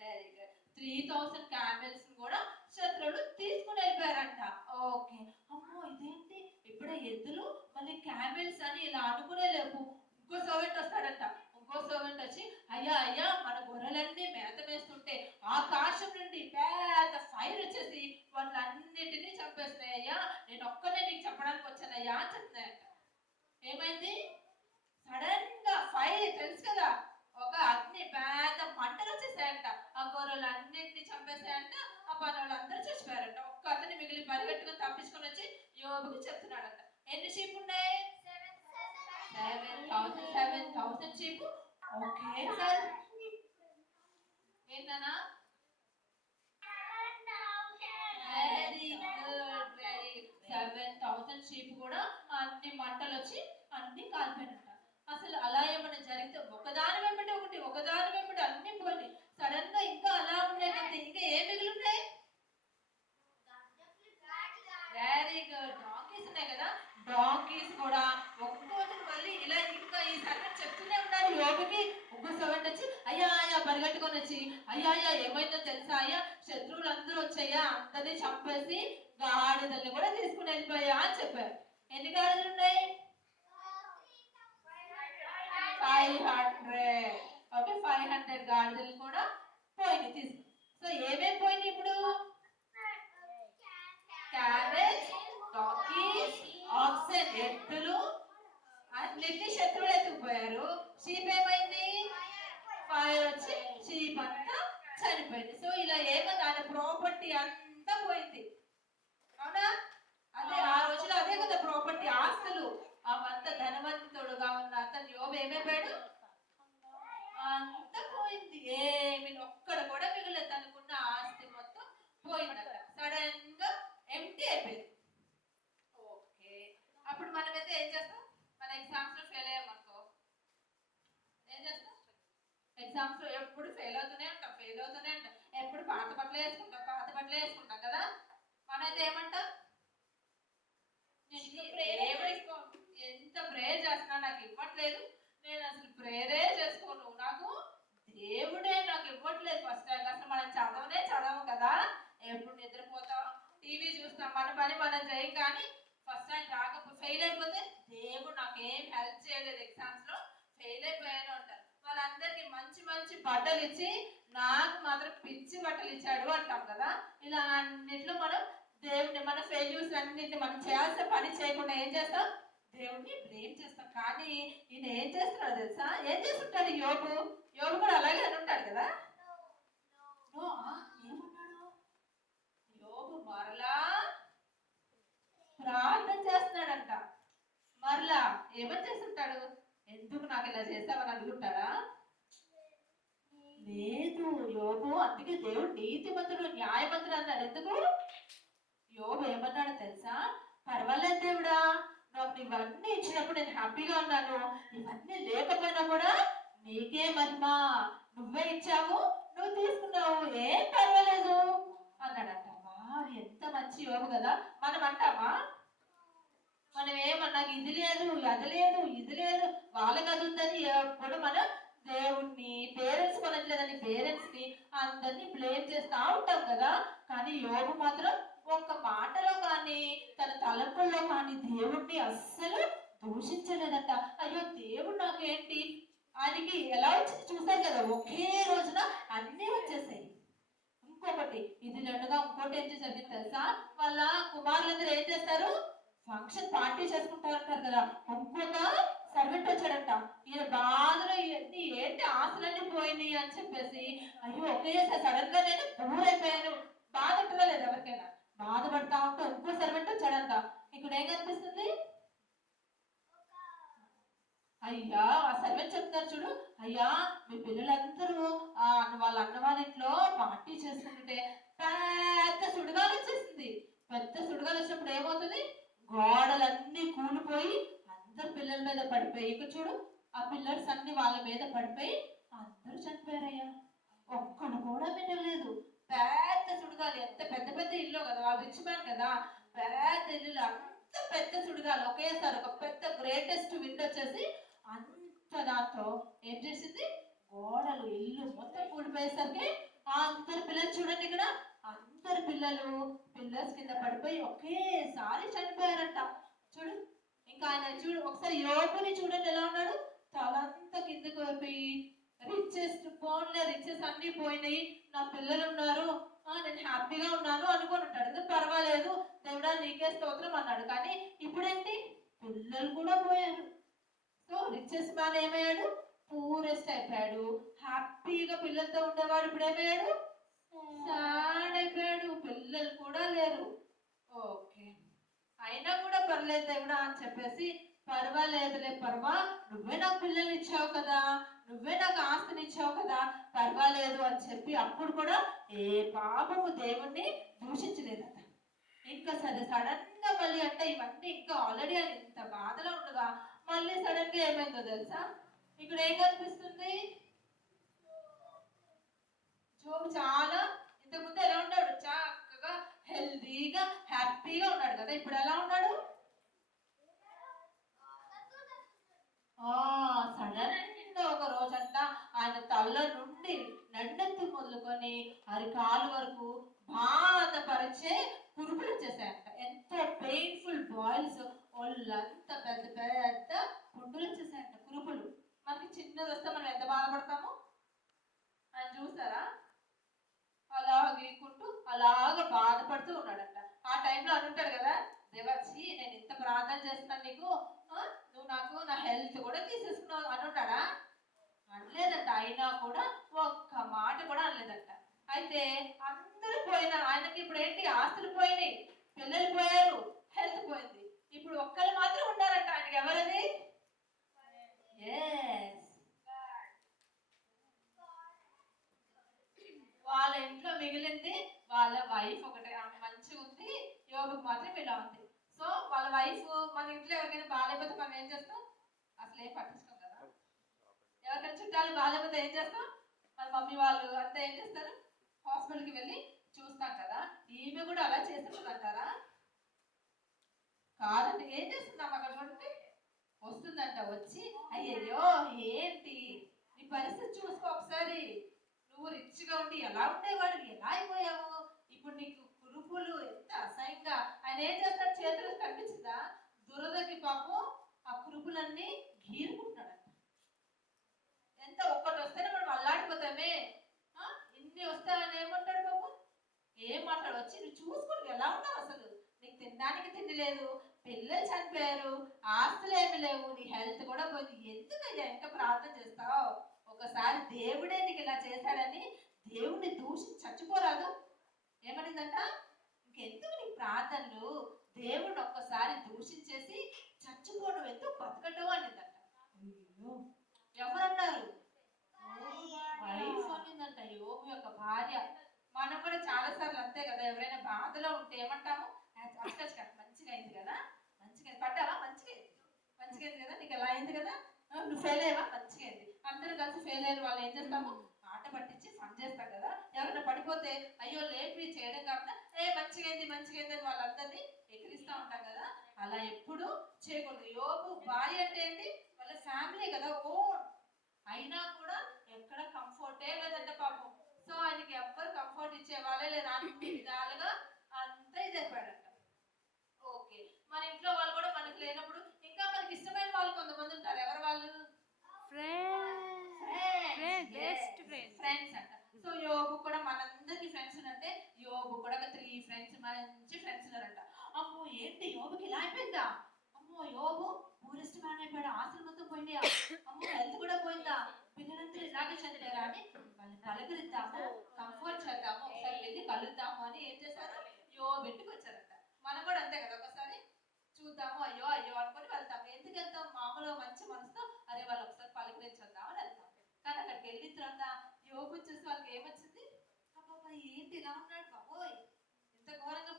వెరీ గుడ్, 3,000 క్యామెల్స్ కూడా శత్రువులు తీసుకుని వెళ్ళిపోయారంట. ఓకే, అమ్మో ఇదేంటి, ఇప్పుడే ఎద్దులు మళ్ళీ క్యామెల్స్ అని ఇలా అనుకునే లేపు ఇంకో సర్వెంట్ వస్తాడంట. ఇంకో సర్వెంట్ వచ్చి అయ్యా అయ్యా మన గొర్రెలన్నీ మేత వేస్తుంటే ఆకాశం నుండి పెద్ద ఫైర్ వచ్చేసి వాళ్ళన్నిటినీ చంపేస్తున్నాయి అయ్యా, నేను ఒక్కనే నీకు చెప్పడానికి వచ్చానయ్యా అని చెప్తున్నాయంట. ఏమైంది? సడన్ గా ఫైర్, తెలుసు కదా, ఒక అగ్ని, పెద్ద మంటలు వచ్చేసాయంట. ఆ గొర్రెలు అన్నింటినీ చంపేసాయంట. ఆ పని వాళ్ళందరూ చచ్చిపోయారంట. ఒక్క అతని మిగిలి పరిగెట్టుకుని తప్పించుకొని వచ్చి యోబుకి చెప్తున్నాడంట. ఎన్ని షీప్ ఉన్నాయి? 7,000 షీప్. ఓకే సార్, ఏంటన్నా? వెరీ గుడ్, వెరీ 7,000 షీప్ కూడా అన్ని మంటలు వచ్చి అన్ని కాలిపోయినట్ట. అసలు అలా ఏమైనా జరిగితే ఒకదాని వెంబడి అన్ని పోయి సడన్ గా ఇంకా అలా ఉన్నాయి, ఇంకా ఏం మిగిలి ఉన్నాయి? వెరీ గుడ్, డాంకీస్ ఉన్నాయి కదా. డాంకీస్ కూడా ఒక్కొక్కటి మళ్ళీ ఇలా ఇంకా ఈ సర్వెంట్ చెప్తూనే ఉన్నారు యోబుకి. ఒక్కో సర్వెంట్ వచ్చి అయ్యా అయ్యా పరిగెట్టుకొని వచ్చి అయ్యా అయ్యా ఏమైందో తెలుసా అయ్యా, శత్రువులు అందరూ వచ్చాయా, అందరినీ చంపేసి గాడిదల్ని కూడా తీసుకుని వెళ్ళిపోయా అని చెప్పారు. ఎన్ని గాడిదలు ఉన్నాయి? 500. ఓకే, 500 గాడిదలు కూడా పోయినాయి తీసుకు. సో ఏమేమి పోయినాయి ఇప్పుడు? క్యాబేజ్, డాంకీస్, ఆక్సెన్, ఎద్దులు అన్నిటినీ శత్రువులు ఎత్తుకుపోయారు. షీప్ ఏమైంది? ఫైర్ వచ్చి షీప్ అంతా చనిపోయింది. సో ఇలా ఏమైంది, ఆయన ప్రాపర్టీ అంతా పోయింది. అవునా? అదే ఆ రోజులో అదే కదా ప్రాపర్టీ, ఆస్తులు. అవంతా ధనవంతుడుగా ఉన్న అతను యోబు ఏమైపోయాడు? అంతా పోయింది. ఏమి ఒక్కడ కూడా మిగలేదు, తనకున్న ఆస్తి మొత్తం పోయింది. అక్కడ సడన్ గా ఎంటీ అయిపోయింది. ఓకే, అప్పుడు మనమైతే ఏం చేస్తాం? మన ఎగ్జామ్స్ లో ఫెయిల్ అయ్యామనుకో ఏం చేస్తాం? ఎగ్జామ్స్ లో ఎప్పుడు ఫెయిల్ అవుతూనే ఉంటాం. ఎప్పుడు పాత బట్టలు వేసుకుంటాం కదా. మనైతే ఏమంటాం? ఎంత ప్రేయర్ చేస్తున్నా నాకు ఇవ్వట్లేదు, నేను అసలు ప్రేయరే చేసుకోను, నాకు దేవుడే నాకు ఇవ్వట్లేదు. ఫస్ట్ టైం అసలు మనం చదవము కదా, ఎప్పుడు నిద్రపోతాం, టీవీ చూస్తాం, మన పని మనం చేయం. కానీ ఫస్ట్ టైం రాకపోతే ఫెయిల్ అయిపోతే దేవుడు నాకేం హెల్ప్ చేయలేదు, ఎగ్జామ్స్ లో ఫెయిల్ అయిపోయాను అంటారు. వాళ్ళందరికీ మంచి మంచి బట్టలు ఇచ్చి నాకు మాత్రం పిచ్చి బట్టలు ఇచ్చాడు అంటాం కదా. ఇలా అన్నిట్లో మనం దేవుడిని, మన ఫెయిల్యూర్స్ అన్నింటిని మనం చేయాల్సిన పని చేయకుండా ఏం చేస్తాం? దేవుడిని బ్లేమ్ చేస్తాం. కానీ ఈయన ఏం చేస్తున్నాడు తెలుసా? ఏం చేస్తుంటాడు యోబు కూడా అలాగే అని ఉంటాడు కదా. ఏమన్నాడు యోబు? మరలా ప్రార్థన చేస్తున్నాడంట. మరలా ఏమని చేస్తుంటాడు? ఎందుకు నాకు ఇలా చేస్తావని అనుకుంటారా? లేదు, యోబు అందుకే దేవుడు నీతిమంతుడు, న్యాయమంతుడు అన్నాడు. ఎందుకు? యోబు ఏమన్నాడు తెలుసా? పర్వాలేదు దేవుడా, నాకు ఇవన్నీ ఇచ్చినప్పుడు నేను హ్యాపీగా ఉన్నాను, ఇవన్నీ లేకపోయినా కూడా నీకే మహిమ, నువ్వే ఇచ్చావు, నువ్వు తీసుకున్నావు, ఏం పర్వాలేదు అన్నాడంట. యోబు కదా. మనం అంటామా? మనం ఏమన్నా ఇది లేదు అది లేదు ఇది లేదు వాళ్ళకి అది ఉందని ఎప్పుడు మనం దేవుణ్ణి, పేరెంట్స్ కొనట్లేదని పేరెంట్స్ ని అందరినీ బ్లేమ్ చేస్తూ ఉంటాం కదా. కానీ యోబు మాత్రం ఒక్క మాటలో కానీ తన తలంపుల్లో కానీ దేవుణ్ణి అస్సలు దూషించలేదట. అయ్యో దేవుడు నాకేంటి, ఆయనకి ఎలా వచ్చింది చూసారు కదా, ఒకే రోజున అన్నీ వచ్చేసాయి. ఇంకొకటి ఇది రెండుగా ఇంకోటి ఏం జరిగింది తెలుసా, వాళ్ళ కుమారులందరూ ఏం చేస్తారు, ఫంక్షన్ పార్టీ చేసుకుంటారంటారు కదా. ఇంకొక సర్వెంట్ వచ్చాడంట. ఈయన బాధలో ఇవన్నీ ఏంటి ఆశలన్నీ పోయినాయి అని చెప్పేసి, అయ్యో ఒకేసారి సడన్ గా నేను పూరైపోయాను. బాధ ఉంటుందా లేదు ఎవరికైనా? బాధపడతా ఉంటే ఇంకో సర్వెంట్ వచ్చాడంట. ఇక్కడ ఏం కనిపిస్తుంది, అయ్యా ఆ సర్వెంట్ చెప్తారు చూడు, అయ్యా మీ పిల్లలందరూ వాళ్ళ అన్న వాళ్ళ ఇంట్లో పార్టీ చేస్తుంటే పెద్ద సుడిగాలు వచ్చేసింది. పెద్ద సుడిగాలు వచ్చినప్పుడు ఏమవుతుంది, గోడలన్నీ కూలిపోయి అందరు పిల్లల మీద పడిపోయి, ఇక చూడు ఆ పిల్లర్స్ అన్ని వాళ్ళ మీద పడిపోయి అందరూ చనిపోయారయ్యా. ఒక్కడు కూడా మిగలేదు. పెద్ద సుడిగాలి, ఎంత పెద్ద పెద్ద ఇల్లు కదా, వాళ్ళు రిచ్ మ్యాన్ కదా, పెద్ద ఇల్లు, అంత పెద్ద సుడిగాలి ఒకేసారి ఒక పెద్ద గ్రేటెస్ట్ విండ్ వచ్చేసి అంత దాంతో ఏం చేసింది, గోడలు ఇల్లు మొత్తం కూలిపోయేసరికి అందరు పిల్లలు చూడండి ఇక్కడ, అందరు పిల్లలు పిల్లర్స్ కింద పడిపోయి ఒకేసారి చనిపోయారంట. చూడు ఇంకా ఆయన చూడు ఒకసారి యోబుని చూడండి ఎలా ఉన్నాడు, తలంతా కిందకు అయిపోయి, రిచెస్ట్ ఫోన్లే రిచెస్ అన్ని పోయినాయి, నా పిల్లలు ఉన్నారు, నేను హ్యాపీగా ఉన్నాను అనుకొని ఉంటాడు. పర్వాలేదు దేవుడా నీకే స్తోత్రం అన్నాడు. కానీ ఇప్పుడేంటి, పిల్లలు కూడా పోయారు. సో రిచెస్ట్ మ్యాన్ ఏమయ్యాడు, పూరెస్ట్ అయిపోయాడు. హ్యాపీగా పిల్లలతో ఉండేవాడు ఇప్పుడు ఏమయ్యాడు, సాడ్ అయిపోయాడు. పిల్లలు కూడా లేరు. ఓకే అయినా కూడా పర్లేదు దేవుడా అని చెప్పేసి, పర్వాలేదులే పర్వా, నువ్వే నాకు పిల్లల్ని ఇచ్చావు కదా, నువ్వే నాకు ఆస్తిని ఇచ్చావు కదా, పర్వాలేదు అని చెప్పి అప్పుడు కూడా ఏ పాపము దేవుణ్ణి దూషించలేదట. ఇంకా సరే సడన్ గా మళ్ళీ అంటే ఇవన్నీ ఇంకా ఆల్రెడీ అని ఇంత బాధలో ఉండగా మళ్ళీ సడన్ గా ఏమైందో తెలుసా, ఇక్కడ ఏం కనిపిస్తుంది, జోబు చాలా ఇంతకుముందు ఎలా ఉన్నాడు, చక్కగా హెల్దీగా హ్యాపీగా ఉన్నాడు కదా, ఇప్పుడు ఎలా ఉన్నాడు, సడన్ గా ఒక రోజంట ఆయన తల్ల నుండి నడ్డెత్తి మొదలుకొని అరికాలు వరకు బాధపరిచే కురుపులు వచ్చేసాయంట. ఎంతో పెయిన్ఫుల్ బాయిల్స్, ఒళ్ళంతా పెద్ద పెద్ద పుండులు వచ్చేసాయంట, కురుపులు. మనకి చిన్నది వస్తే మనం ఎంత బాధపడతాము, ఆయన చూసారా అలా గీకుంటూ అలాగ బాధపడుతూ ఉన్నాడంట. ఆ టైంలో అనుంటాడు కదా, దేవాచి నేను ఇంత ప్రార్థన చేస్తున్నాను నీకు, నువ్వు నాకు నా హెల్త్ కూడా తీసేసుకున్నావు అనుంటాడా? అనలేదంట. అయినా కూడా ఒక్క మాట కూడా అనలేదంట. అయితే అందరూ పోయినా ఆయనకి ఇప్పుడు ఏంటి, ఆస్తులు పోయినాయి, పిల్లలు పోయారు, హెల్త్ పోయింది. ఇప్పుడు ఒక్కళ్ళు మాత్రం ఉన్నారంట ఆయనకి. ఎవరది? వాళ్ళ ఇంట్లో మిగిలింది వాళ్ళ వైఫ్ ఒకటే, ఆమె మంచిగా ఉంది, యోబుకు మాత్రం ఇలా ఉంది. సో వాళ్ళ వైఫ్, మన ఇంట్లో ఎవరికైనా బాగాలేకపోతే మనం ఏం చేస్తాం, అసలు ఏం పట్టించుకోం కదా. ఎవరికైనా చుట్టాలు బాగాలేకపోతే ఏం చేస్తాం, మన మమ్మీ వాళ్ళు అంతా ఏం చేస్తారు, హాస్పిటల్కి వెళ్ళి చూస్తాం కదా. ఈమె కూడా అలా చేస్తుందంటారా? కాదంటే ఏం చేస్తున్నాం అక్కడ చూడండి, వస్తుందంట. వచ్చి అయ్యయ్యో ఏంటి నీ పరిస్థితి చూసుకో ఒకసారి, నువ్వు రిచ్గా ఉండి ఎలా ఉండేవాడు, ఎలా అయిపోయావు, ఇప్పుడు నీకు కురుపులు ఎంత అసహ్యంగా. ఆయన ఏం చేస్తాడు, చేతులు కనిపించిందా, దురదకి పాపం ఆ కురుపులన్నీ గీరుకుంటాడంట. ఎంత ఒక్కటి వస్తేనే మనం అల్లాడిపోతామే, ఇన్ని వస్తాయని ఏమంటాడు బాబు, ఏం మాట్లాడు, వచ్చి నువ్వు చూసుకుని ఎలా ఉన్నావు, అసలు నీకు తినడానికి తిండి లేదు, పిల్లలు చనిపోయారు, ఆస్తులు ఏమి లేవు, నీ హెల్త్ కూడా పోయింది, ఎందుకయ్యా ఇంకా ప్రార్థన చేస్తావు, ఒకసారి దేవుడే నీకు ఇలా చేశాడని దేవుడిని దూషించి చచ్చిపోరాదు. ఏమనిందంట, ఇంకెందుకు నీ ప్రార్థనలు, దేవుడిని ఒక్కసారి దూషించేసి చచ్చిపో, నువ్వు ఎందుకు బతకటం అనిందంట. ఎవరన్నారు, వైఫ్ అనిందంట, యోబు యొక్క భార్య. మనం కూడా చాలా సార్లు అంతే కదా, ఎవరైనా బాధలో ఉంటే ఏమంటాము, మంచిగా అయింది కదా, మంచిగా పడ్డావా, మంచిగా అయింది కదా, నీకు ఎలా అయింది కదా, నువ్వు ఫెయిల్ అయ్యావా, మంచిగా అయింది. అందరూ కలిసి ఫెయిల్ అయిన వాళ్ళు ఏం చేస్తాము, ఆట పట్టించి ఫన్ చేస్తాం కదా. ఎవరైనా పడిపోతే అయ్యో లేపి చేయడం కాకుండా మంచిగా అయింది అని వాళ్ళు వాళ్ళందరినీ ఎక్కిరిస్తూ ఉంటాం కదా, అలా ఎప్పుడు చేయకూడదు. యోబు భార్య అంటే ఏంటి, వాళ్ళ ఫ్యామిలీ కదా, ఓన్. అయినా కూడా ఎక్కడ కంఫర్టే లేదంట పాపం. సో ఆయనకి ఎవ్వరు కంఫర్ట్ ఇచ్చే వాళ్ళే లేరు, అన్ని విధాలుగా అంతా ఇది అయిపోయాడంట. ఓకే, మన ఇంట్లో వాళ్ళు కూడా మనకి లేనప్పుడు ఇంకా మనకి ఇష్టమైన వాళ్ళు కొంతమంది ఉంటారు. ఎవరు వాళ్ళు? ఫ్రెండ్స్ అంట. సో యోబు కూడా మనందరికి ఫ్రెండ్స్ అంటే, యోబు కూడా ఒక 3 ఫ్రెండ్స్, మంచి ఫ్రెండ్స్ ఉన్నారంట. అమ్మో ఏంటి యోబుకి ఇలా అయిపోయిందా, అమ్మో యోబు పూరెస్ట్ మ్యాన్ అయిపోయాడు, ఆస్తులు మొత్తం పోయింది, అమ్మో హెల్త్ కూడా పోయిందా, పిల్లలందరూ ఇలాగే చదివారా అని వాళ్ళని పలకరిద్దాము, కంఫర్ట్ చేద్దాము, ఒకసారి వెళ్ళి కలుద్దాము అని ఏం చేశారు, యోబు ఇంటికి వచ్చారంట. మనం కూడా అంతే కదా, ఒకసారి చూద్దాము అయ్యో అయ్యో అనుకొని వెళ్తాం. ఎందుకు వెళ్తాం, మామూలుగా మంచి మనసుతో అరే వాళ్ళు ఒకసారి పలకరించొద్దాం అని వెళ్తాం. కానీ అక్కడికి వెళ్ళిన తర్వాత యోబు చూసి వాళ్ళకి ఏమొచ్చింది, అబ్బాబా ఏంటి ఇలా ఉన్నాడు బాబోయ్, ఇంత ఘోరంగా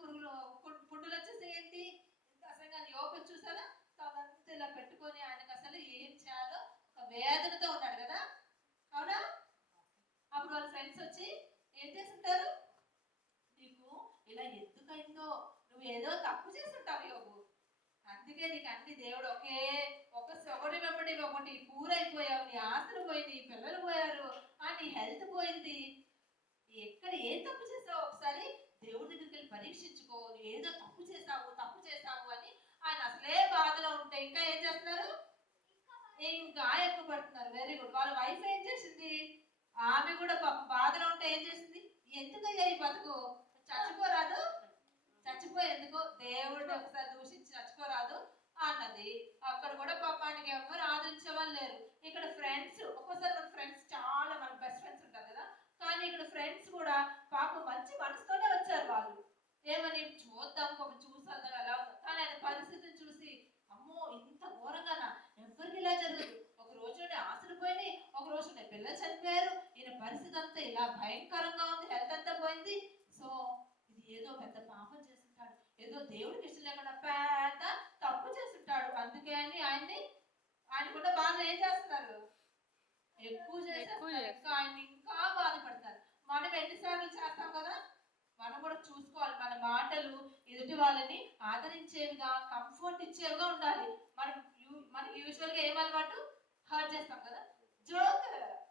పుండులు వచ్చేసి ఏంటి, ఇంత అసలు యోబు చూసారా, తనంతా ఇలా పెట్టుకొని ఆయనకు అసలు ఏం చేయాలో ఒక వేదనతో ఉన్నాడు కదా, అవునా? అప్పుడు వాళ్ళ ఫ్రెండ్స్ వచ్చి ఏం చేస్తుంటారు, నీకు ఇలా ఎందుకైందో, నువ్వు ఏదో తప్పు చేస్తుంటావు యోబు, అందుకే నీకు అన్ని దేవుడు ఒకటి వెంబడి ఒకటి పూరైపోయావు, నీ ఆస్తులు పోయింది, నీ పిల్లలు పోయారు, నీ హెల్త్ పోయింది, ఎక్కడ ఏం తప్పు చేసావు ఒకసారి దేవుడి దగ్గరికి వెళ్ళి పరీక్షించుకో, నువ్వు ఏదో తప్పు చేసావు అని ఆయన అసలే బాధలో ఉంటే ఇంకా ఏం చేస్తున్నారు, ఇంకా ఎక్కువ పడుతున్నారు. Very good. వాళ్ళ వైఫ్ ఏం చేసింది, ఆమె కూడా బాధలో ఉంటే ఏం చేసింది, ఎందుకయ్యా ఈ బతుకు, చచ్చిపోరాదు, చచ్చిపోయేందుకు దేవుడిని ఒకసారి దూషించి చచ్చిపోరాదు అన్నది. అక్కడ కూడా పాపానికి ఎవరు ఆదరించే వాళ్ళు లేరు. ఇక్కడ ఫ్రెండ్స్, ఒక్కోసారి మన ఫ్రెండ్స్ చాలా, మన బెస్ట్ ఫ్రెండ్స్ ఉంటారు కదా, కానీ ఇక్కడ ఫ్రెండ్స్ కూడా పాపం మంచి మనసుతోనే వచ్చారు. వాళ్ళు ఏమని చూద్దాం, పాపం చూసేద్దాం ఎలా ఉందో, కానీ ఆయన పరిస్థితిని చూసి అమ్మో ఇంత ఘోరంగానా, ఎవరికి ఇలా జరగదు, ఒక రోజునే ఆశలు పోయినాయి, ఒక రోజునే పిల్లలు చనిపోయారు, ఈయన పరిస్థితి అంతా ఇలా భయంకరంగా ఉంది, హెల్త్ అంతా పోయింది. సో ఇది ఏదో పెద్ద పాపం చేస్తుంటాడు, ఏదో దేవుడికి ఇష్టం లేకుండా పెద్ద తప్పు చేస్తుంటాడు, అందుకే అని ఆయన కూడా బాగా ఏం చేస్తున్నారు, ఎక్కువ చేసేస్తారు, ఇంకా ఆయన ఇంకా బాధపడతారు. మనం ఎన్నిసార్లు చేస్తాం కదా, మనం కూడా చూసుకోవాలి, మన మాటలు ఎదుటి వాళ్ళని ఆదరించేవిగా, కంఫర్ట్ ఇచ్చేవిగా ఉండాలి. మనకి యూజువల్ గా ఏం అలవాటు, హర్ట్ చేస్తాం కదా, జోక్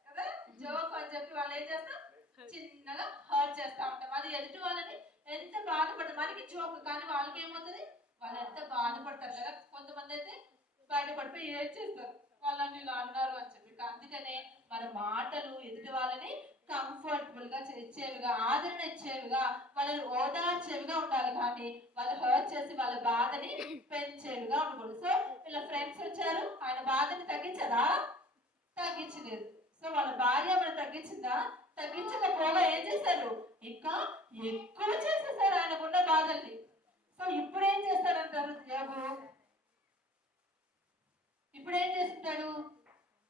కదా, జోక్ అని చెప్పి వాళ్ళు ఏం చేస్తాం, చిన్నగా హర్ట్ చేస్తా ఉంటాం. అది ఎదుటి వాళ్ళని ఎంత బాధపడతారు, మనకి జోక్, కానీ వాళ్ళకి ఏమవుతుంది, వాళ్ళు ఎంత బాధపడతారు కదా. కొంతమంది అయితే బయటపడిపోయి ఏం చేస్తారు, వాళ్ళని ఇలా అన్నారు అని చెప్పి. అందుకనే మన మాటలు ఎదుటి వాళ్ళని కంఫర్టబుల్ గా ఇచ్చేవిగా, ఆదరణ ఇచ్చేవిగా, వాళ్ళని ఓదార్చేవిగా ఉండాలి, కానీ వాళ్ళు హర్ట్ చేసి వాళ్ళ బాధని పెంచేవిగా ఉండకూడదు. సో వీళ్ళ ఫ్రెండ్స్ వచ్చారు, ఆయన బాధని తగ్గించదా, తగ్గించలేదు. సో వాళ్ళ భార్య మనం తగ్గించిందా, తగ్గించకపోగా ఏం చేశారు, ఇంకా ఎక్కువ చేసేసారు ఆయనకున్న బాధల్ని. సో ఇప్పుడు ఏం చేస్తారంటారు యోబు, ఇప్పుడు ఏం చేస్తుంటాడు,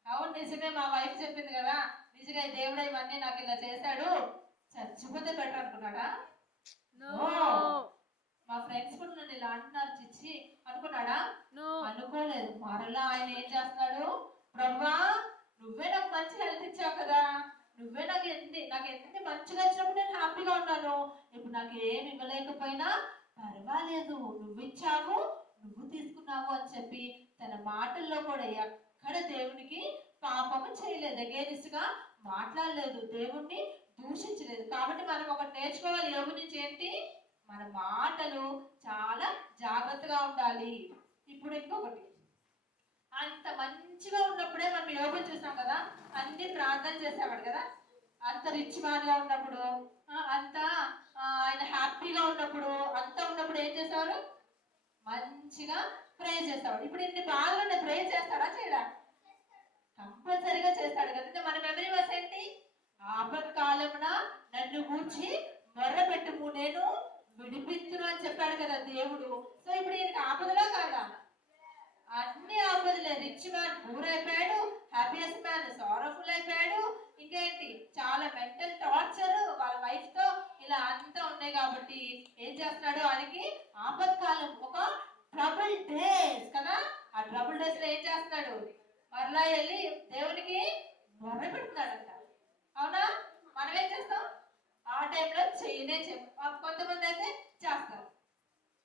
అవును నిజమే మా వైఫ్ చెప్పింది కదా, నిజంగా దేవుడు ఇవన్నీ నాకు ఇలా చేశాడు, చచ్చిపోతే బెటర్ అనుకున్నాడా, మా ఫ్రెండ్స్ కూడా నన్ను ఇలా అంటున్నారు చిచ్చి అనుకున్నాడా, అనుకోలేదు. మరలా ఆయన ఏం చేస్తున్నాడు, ప్రభువా నువ్వే నాకు మంచి హెల్త్ ఇచ్చావు కదా, నువ్వే నాకు ఎన్ని మంచిగా ఇచ్చినప్పుడు నేను హ్యాపీగా ఉన్నాను, ఇప్పుడు నాకు ఏమి ఇవ్వలేకపోయినా పర్వాలేదు, నువ్వు ఇచ్చావు, నువ్వు తీసుకున్నావు అని చెప్పి తన మాటల్లో కూడా ఎక్కడ దేవునికి పాపము చేయలేదు, అగేనిస్ట్ గా మాట్లాడలేదు, దేవుణ్ణి దూషించలేదు. కాబట్టి మనం ఒకటి నేర్చుకోవాలి యోబు నుంచి ఏంటి, మన మాటలు చాలా జాగ్రత్తగా ఉండాలి. ఇప్పుడు ఇంకొకటి, అంత మంచిగా ఉన్నప్పుడే మనం యోబు చూసాం కదా, అన్ని ప్రార్థన చేసేవాడు కదా, అంత రిచ్ మ్యాన్ గా ఉన్నప్పుడు, అంత ఆయన హ్యాపీగా ఉన్నప్పుడు, అంతా ఉన్నప్పుడు ఏం చేసేవారు, మంచిగా ప్రే చేసేవాడు. ఇప్పుడు ఇన్ని బాధలు ప్రే చేస్తాడా, చేయడా, కంపల్సరిగా చేస్తాడు కదా. మన మెమరీ వర్స్ ఏంటి, ఆపత్కాలమున నన్ను గూర్చి మొర్రపెట్టుము నేను విడిపించును అని చెప్పాడు కదా దేవుడు. సో ఇప్పుడు ఈయనకి ఆపదలా కాదా, అన్ని ఆపదలే. రిచ్ మ్యాన్ పూర్ అయిపోయాడు, హ్యాపీయెస్ట్ మ్యాన్ సారోఫుల్ అయిపోయాడు, ఇంకేంటి చాలా మెంటల్ టార్చర్ వాళ్ళ వైఫ్ తో, ఇలా అంతా ఉన్నాయి. కాబట్టి ఏం చేస్తున్నాడు, ఆయనకి ఆపత్కాలం, ఒక ట్రబుల్ డేస్ కదా, ఆ ట్రబుల్ డేస్ లో ఏం చేస్తున్నాడు, మరలా వెళ్ళి దేవునికి మొర్ర పెడుతున్నాడంట. అవునా, మనం ఏం చేస్తాం ఆ టైంలో చేయనే కొంతమంది అయితే చేస్తారు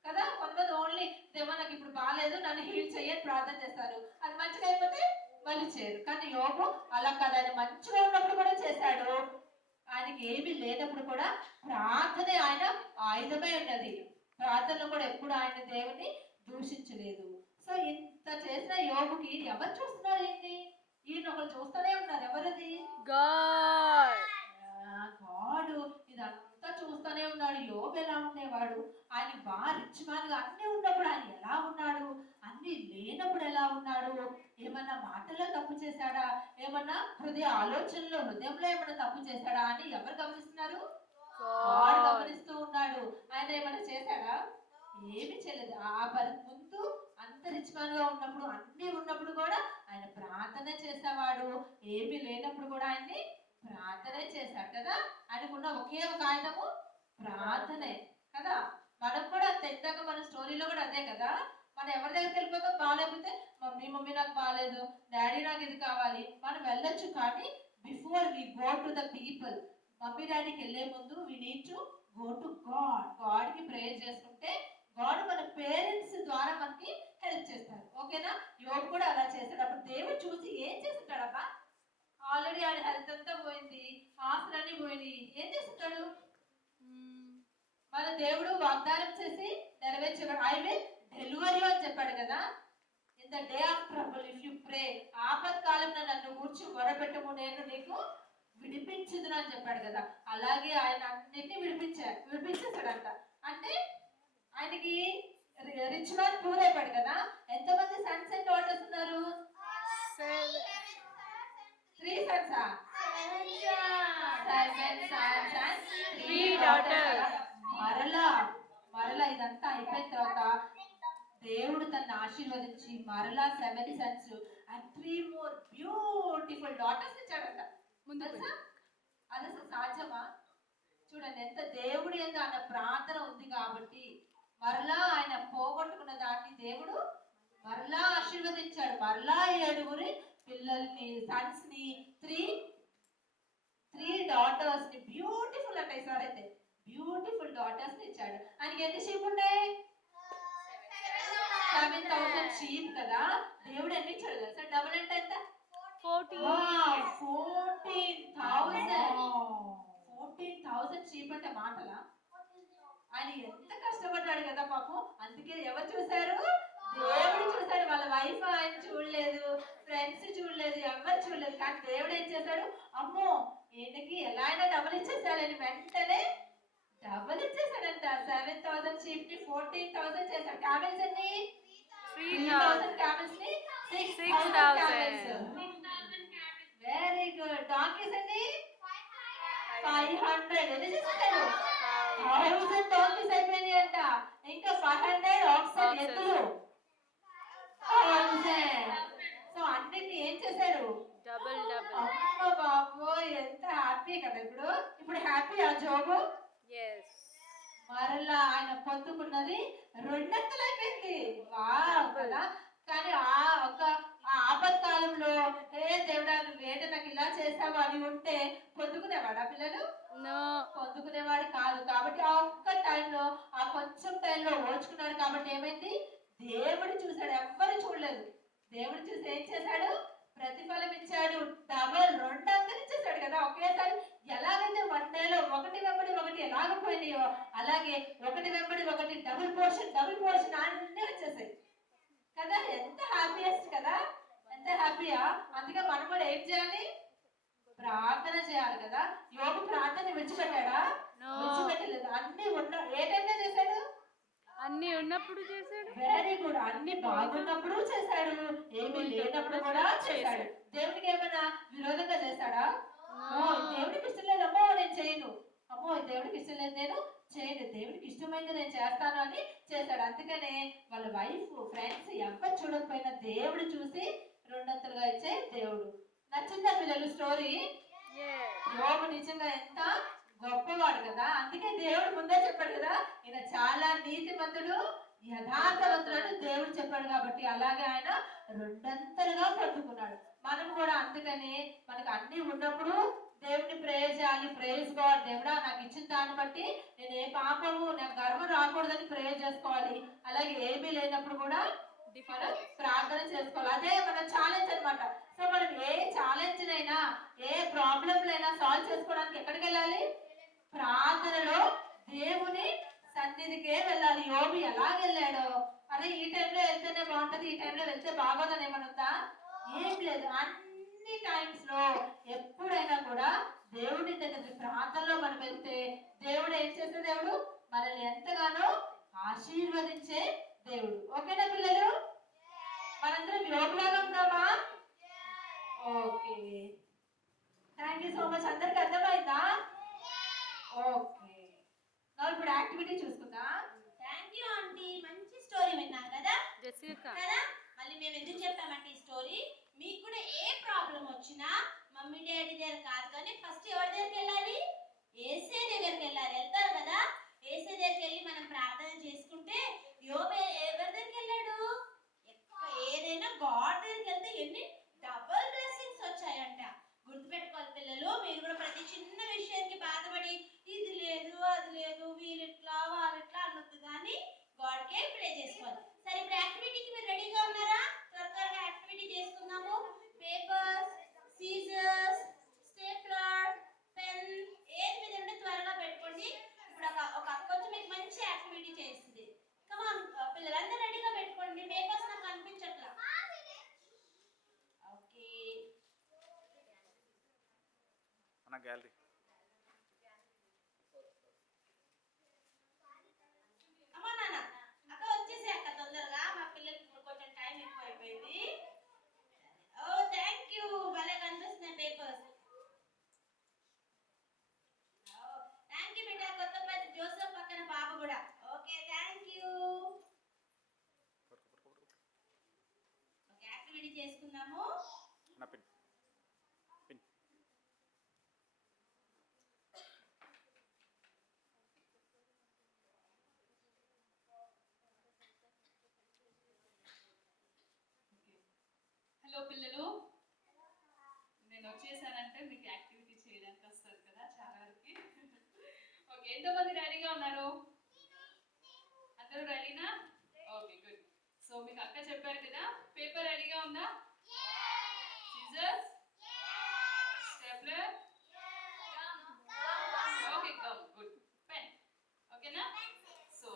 కదా. కొంతమంది ఓన్లీ దేవా నాకు ఇప్పుడు బాగాలేదు నన్ను హీల్ చెయ్యని ప్రార్థన చేస్తారు, అది మంచిగా అయిపోతే మళ్ళీ చేయరు. కానీ యోబు అలా కాదు, ఆయన మంచిగా ఉన్నప్పుడు కూడా చేశాడు, ఆయనకి ఏమీ లేనప్పుడు కూడా ప్రార్థనే ఆయన ఆయుధమై ఉన్నది. ప్రార్థనలో కూడా ఎప్పుడు ఆయన దేవుని దూషించలేదు. సో ఇంత చేసిన యోబుకి ఎవరు చూస్తున్నారు ఏంటి? ఈయన ఒకరు చూస్తూనే ఉన్నారు. ఎవరది? గాడ్. ఇదంతా చూస్తూనే ఉన్నాడు. యోబు ఎలా ఉండేవాడు, ఆయన బాగా రిచ్ మ్యాన్ గా అన్ని ఉన్నప్పుడు ఆయన ఎలా ఉన్నాడు, అన్ని లేనప్పుడు ఎలా ఉన్నాడు, ఏమన్నా మాటల్లో తప్పు చేశాడా, ఏమన్నా హృదయంలో ఏమన్నా తప్పు చేశాడా అని ఎవరు గమనిస్తున్నారు? గాడ్ గమనిస్తూ ఉన్నాడు. ఆయన ఏమన్నా చేశాడా? ఏమి చేయలేదు. ముందు అంత రిచ్ మ్యాన్ గా ఉన్నప్పుడు అన్ని ఉన్నప్పుడు కూడా ఆయన ప్రార్థన చేసేవాడు, ఏమి లేనప్పుడు కూడా ఆయన్ని ప్రార్థనే చేశాడు కదా. ఆయనకున్న ఒకే ఒక ఆయుధము ప్రార్థనే కదా. మనం కూడా అంత ఇందాక మన స్టోరీలో కూడా అదే కదా. మనం ఎవరి దగ్గరికి వెళ్ళిపోతాం, బాగాలేకపోతే మమ్మీ నాకు బాగాలేదు, డాడీ నాకు ఇది కావాలి, మనం వెళ్ళొచ్చు. కానీ before we go to the people, mummy డాడీకి వెళ్ళే ముందు we need to go to God కి ప్రేయర్ చేసుకుంటే గాడ్ మన పేరెంట్స్ ద్వారా మనకి హెల్ప్ చేస్తారు. ఓకేనా? యోబు కూడా అలా చేశాడు. అప్పుడు దేవుడు చూసి ఏం చేస్తుంటాడబ్బా? ఆల్రెడీ ఆయన హెల్త్ అంతా పోయింది, ఆస్తులన్నీ పోయింది, ఏం చేస్తుంటాడు? మన దేవుడు వాగ్దానం చేసి నెరవేర్చేవాడు. ఐ విల్ డెలివర్ యు అని చెప్పాడు కదా. In the day of trouble if you pray, ఆపత్కాలంలో నన్ను కూర్చి మొరపెట్టుము, నేను నీకు విడిపించుదును అని చెప్పాడు కదా. అలాగే ఆయన అన్నిటినీ విడిపించేశాడంట. అంటే ఆయనకి రిచ్ మ్యాన్ పూర్ అయిపోయాడు కదా. ఎంతమంది సన్స్ అండ్ డాటర్స్ ఉన్నారు? 3 sons. 7 sons and 3 daughters. మరలా ఇదంతా అయిపోయిన తర్వాత దేవుడు తనని ఆశీర్వదించి మరలా 7 sons and 3 more beautiful daughters ఇచ్చాడంట. తెలుసా? అది అసలు సాధ్యమా? చూడండి, ఎంత దేవుడు ఏందో అన్న ప్రార్థన ఉంది కాబట్టి మరలా ఆయన పోగొట్టుకున్న దాన్ని దేవుడు మరలా ఆశీర్వదించాడు. మరలా 7 పిల్లల్ని, సన్స్ ని, 3 daughters ని, బ్యూటిఫుల్ అంటే ఈసారి అయితే బ్యూటిఫుల్ డాటర్స్ ని ఇచ్చాడు. ఆయనకి ఎన్ని షీప్ ఉన్నాయి? 7,000 షీప్ కదా. దేవుడు ఎన్ని ఇచ్చాడు తెలుసా? డబుల్ అంటే ఎంత? 14,000 షీప్ అంటే మాటలా? ఆయన ఎంత కష్టపడ్డాడు కదా పాపం. అందుకే ఎవరు చూశారు? దేవుడు చూశాడు. వాళ్ళ వైఫ్ ఆయన చూడలేదు, ఫ్రెండ్స్ చూడలేదు, ఎవరు చూడలేదు. కానీ దేవుడు ఏం చేశాడు? అమ్మో ఈయనకి ఎలా అయినా డబుల్ ఇచ్చేసాడని వెంటనే డబుల్ ఇచ్చేసాడంట. 7,000 షీప్ ని 14,000 చేశాడు. క్యామెల్స్ ఎన్ని? 3,000 క్యామెల్స్ ని 6,000 క్యామెల్స్. Very good. డాంకీస్ ఎన్ని? 500. ఎన్ని చేశాడు? 1000 డాంకీస్ అయిపోయినాయి అంట. ఇంకా 500 ఆక్సన్ ఎద్దులు 1000. సో అన్నిటిని ఏం చేశాడు? అమ్మ బాబోయ్ ఎంత హ్యాపీ కదా. ఇప్పుడు హ్యాపీ ఆ జోబు. మరలా ఆయన పొందుకున్నది 2 అయిపోయింది. వావ్ కదా. కానీ ఆ ఆపత్కాలంలో దేవుడా నువ్వేంటి నాకు ఇలా చేసావు అని ఉంటే పొందుకునేవాడు ఆ పిల్లలు? పొందుకునేవాడు కాదు. కాబట్టి ఆ ఒక్క టైంలో, ఆ కొంచెం టైంలో ఓర్చుకున్నాడు. కాబట్టి ఏమైంది? దేవుడు చూశాడు, ఎవ్వరు చూడలేదు. దేవుడు చూసి ఏం చేశాడు? ప్రతిఫలం ఇచ్చాడు. డబల్ 2 ఇచ్చేసాడు కదా ఒకేసారి. ఎలాగైతే 1 డేలో ఒకటి వెంబడి ఒకటి ఎలాగపోయినాయో అలాగే ఒకటి వెంబడి ఒకటి డబుల్ పోర్షన్ అన్నీ వచ్చేసాయి కదా. ఎంత హ్యాపీయెస్ట్ కదా, ఎంత హ్యాపీయా. అందుకే మనం కూడా ఏం చేయాలి? ప్రార్థన చేయాలి కదా. యోబు ప్రార్థన విడిచిపెట్టాడా? విడిచిపెట్టలేదు. అన్ని ఏ టైంలో చేశాడు? అన్ని ఉన్నప్పుడు చేశాడు. Very good. అన్ని బాగున్నప్పుడు చేశాడు, ఏమీ లేనప్పుడు కూడా చేశాడు. దేవునికి ఏమైనా విరోధంగా చేశాడా? దేవుడికి ఇష్టం లేదు, అమ్మో నేను చేయను, అమ్మో దేవుడికి ఇష్టం లేదు నేను చేయను, దేవుడికి ఇష్టమైంది నేను చేస్తాను అని చేశాడు. అందుకనే వాళ్ళ వైఫ్, ఫ్రెండ్స్ ఎవరు చూడకపోయినా దేవుడు చూసి 2 ఇచ్చే దేవుడు. నచ్చిందా పిల్లలు స్టోరీ? యోబు నిజంగా ఎంత గొప్పవాడు కదా. అందుకే దేవుడు ముందే చెప్పాడు కదా, ఈయన చాలా నీతిమంతుడు, యథార్థవంతుడు దేవుడు చెప్పాడు. కాబట్టి అలాగే ఆయన 2 పొందుకున్నాడు. మనం కూడా అందుకని మనకు అన్ని ఉన్నప్పుడు దేవుడిని ప్రేయర్ చేయాలి. ప్రేయర్స్ గాడ్, దేవుడా నాకు ఇచ్చిన దాన్ని బట్టి నేను ఏ పాపము నాకు గర్వం రాకూడదని ప్రేయర్ చేసుకోవాలి. అలాగే ఏమీ లేనప్పుడు కూడా మనం ప్రార్థన చేసుకోవాలి. అదే మన ఛాలెంజ్ అన్నమాట. సో మనం ఏ ఛాలెంజ్ అయినా ఏ ప్రాబ్లంలైనా సాల్వ్ చేసుకోవడానికి ఎక్కడికి వెళ్ళాలి? ప్రార్థనలో దేవుని సన్నిధికే వెళ్ళాలి. యోబు ఎలాగెళ్ళాడో అదే ఈ టైంలో వెళ్తేనే బాగుంటది, ఈ టైంలో వెళ్తే బాగోదని ఏమనుందా? ఏం లేదు. అన్ని టైమ్స్ లో ఎప్పుడైనా కూడా దేవుడి దగ్గర ప్రార్థనలో మనం వెళ్తే దేవుడు ఏం చేస్తే దేవుడు మనల్ని ఎంతగానో ఆశీర్వదించే దేవుడు. ఓకేనా పిల్లలు? మనందరం యోగులాగా ఉందామా? Okay, thank you so much. అందరికి అర్థమైందా? ఓకే, ఇప్పుడు యాక్టివిటీ చూసుకుందాం. థ్యాంక్ యూ ఆంటీ, మంచి స్టోరీ విన్నాం కదా జెసిక కదా. మళ్ళీ మేము ఎందుకు చెప్పామంటే ఈ స్టోరీ మీకు కూడా ఏ ప్రాబ్లం వచ్చినా మమ్మీ డాడీ దగ్గర కాదు కానీ ఫస్ట్ ఎవరి దగ్గరికి వెళ్ళాలి? ఏసే దగ్గరికి వెళ్ళాలి. వెళ్తారు కదా, ఏసే దగ్గరికి వెళ్ళి మనం ప్రార్థన చేసుకుంటే యోబు ఎవరి దగ్గరికి వెళ్ళాడు? ఏదైనా గాడ్ దగ్గరికి వెళ్తే ఎన్ని డబుల్ బ్లెస్సింగ్స్ వచ్చాయంట. గుర్తుపెట్టుకోవాలి పిల్లలు. మీరు కూడా ప్రతి చిన్న విషయానికి బాధపడి ఇది లేదు అది లేదు వీళ్ళు ఇట్లా వాళ్ళు ఇట్లా అనొద్దు కానీ గాడ్కే ప్రే చేసుకోవాలి. సరే, ఇప్పుడు యాక్టివిటీకి మీరు రెడీగా ఉన్నారా? త్వరగా యాక్టివిటీ చేసుకుందాము. పేపర్స్, సీజర్స్, స్టేప్లర్, పెన్ ఏది మీద ఉంటే త్వరగా పెట్టుకోండి. ఇప్పుడు ఒక అక్క వచ్చి మీకు మంచి యాక్టివిటీ చేస్తుంది. కమాన్ పిల్లలందరూ రెడీగా పెట్టుకోండి. పేపర్స్ నాకు కనిపించట్లా. ఓకే, మన గ్యాలరీ అమ్మా నాన్న అక్క వచ్చేసే అక్క తొందరగా. మా పిల్లలకి ఇప్పుడు కొంచెం టైం ఎక్కువ అయిపోయింది. ఓ థ్యాంక్ యూ, భలే కనిపిస్తున్నాయి పేపర్స్. థ్యాంక్ యూ బిడ్డ. కొత్తపల్లి జోసెఫ్ పక్కన బాబు కూడా. Okay, thank you. Okay, activity చేసుకుందాము. నా పిన్ పిన్ హలో పిల్లలు, నేను వచ్చేసానంటే మీకు యాక్టివిటీ చేయడానికి వస్తారు కదా చాలా వరకు. ఓకే, ఎంతమంది రెడీగా ఉన్నారు? అందరూ రెడీనా? Okay, good. సో మీకు అక్క చెప్పారు కదా, పేపర్ రెడీగా ఉందా? Scissors, stapler, okay, gum, good. Pen, ఓకేనా? సో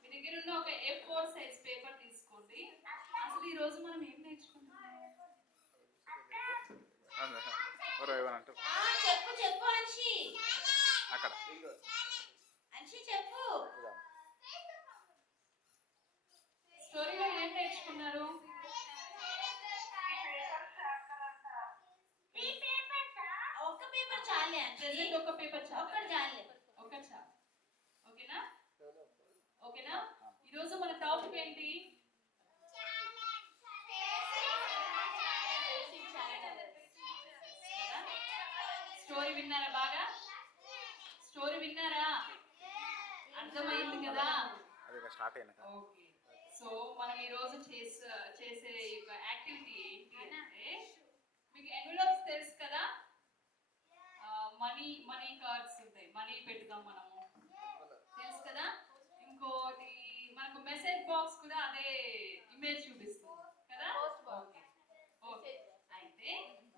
మీ దగ్గర ఉన్న ఒక A4 సైజ్ పేపర్ తీసుకోండి. అసలు ఈ రోజు మనం ఏం నేర్చుకున్నాం? ఏమనంటే చెప్పు చెప్పు అన్షి. అక్కడ అన్షి చెప్పు. స్టోరీలో ఏం నేర్చుకున్నారు? ఒక్క పేపర్ చాలే అన్షి. ప్రెజెంట్ ఒక పేపర్ చాలు. ఒక్కటి చాలే. ఒకటి చాలు. ఓకేనా? ఓకేనా? ఈరోజు మన టాపిక్ ఏంటి? స్టోరీ విన్నారా? బాగా స్టోరీ విన్నారా? అర్థమైంది కదా? అది స్టార్ట్ అయినా. ఓకే, సో మనం ఈరోజు చేసే యొక్క యాక్టివిటీ ఏంటి అంటే, మీకు ఎన్వెలప్స్ తెలుసు కదా, మనీ కార్డ్స్ ఉంటాయి, మనీ పెట్టుదాం మనము, తెలుసు కదా. ఇంకోటి మనకు మెసేజ్ బాక్స్ కూడా అదే ఇమేజ్ చూపిస్తుంది కదా. ఓకే ఓకే, అయితే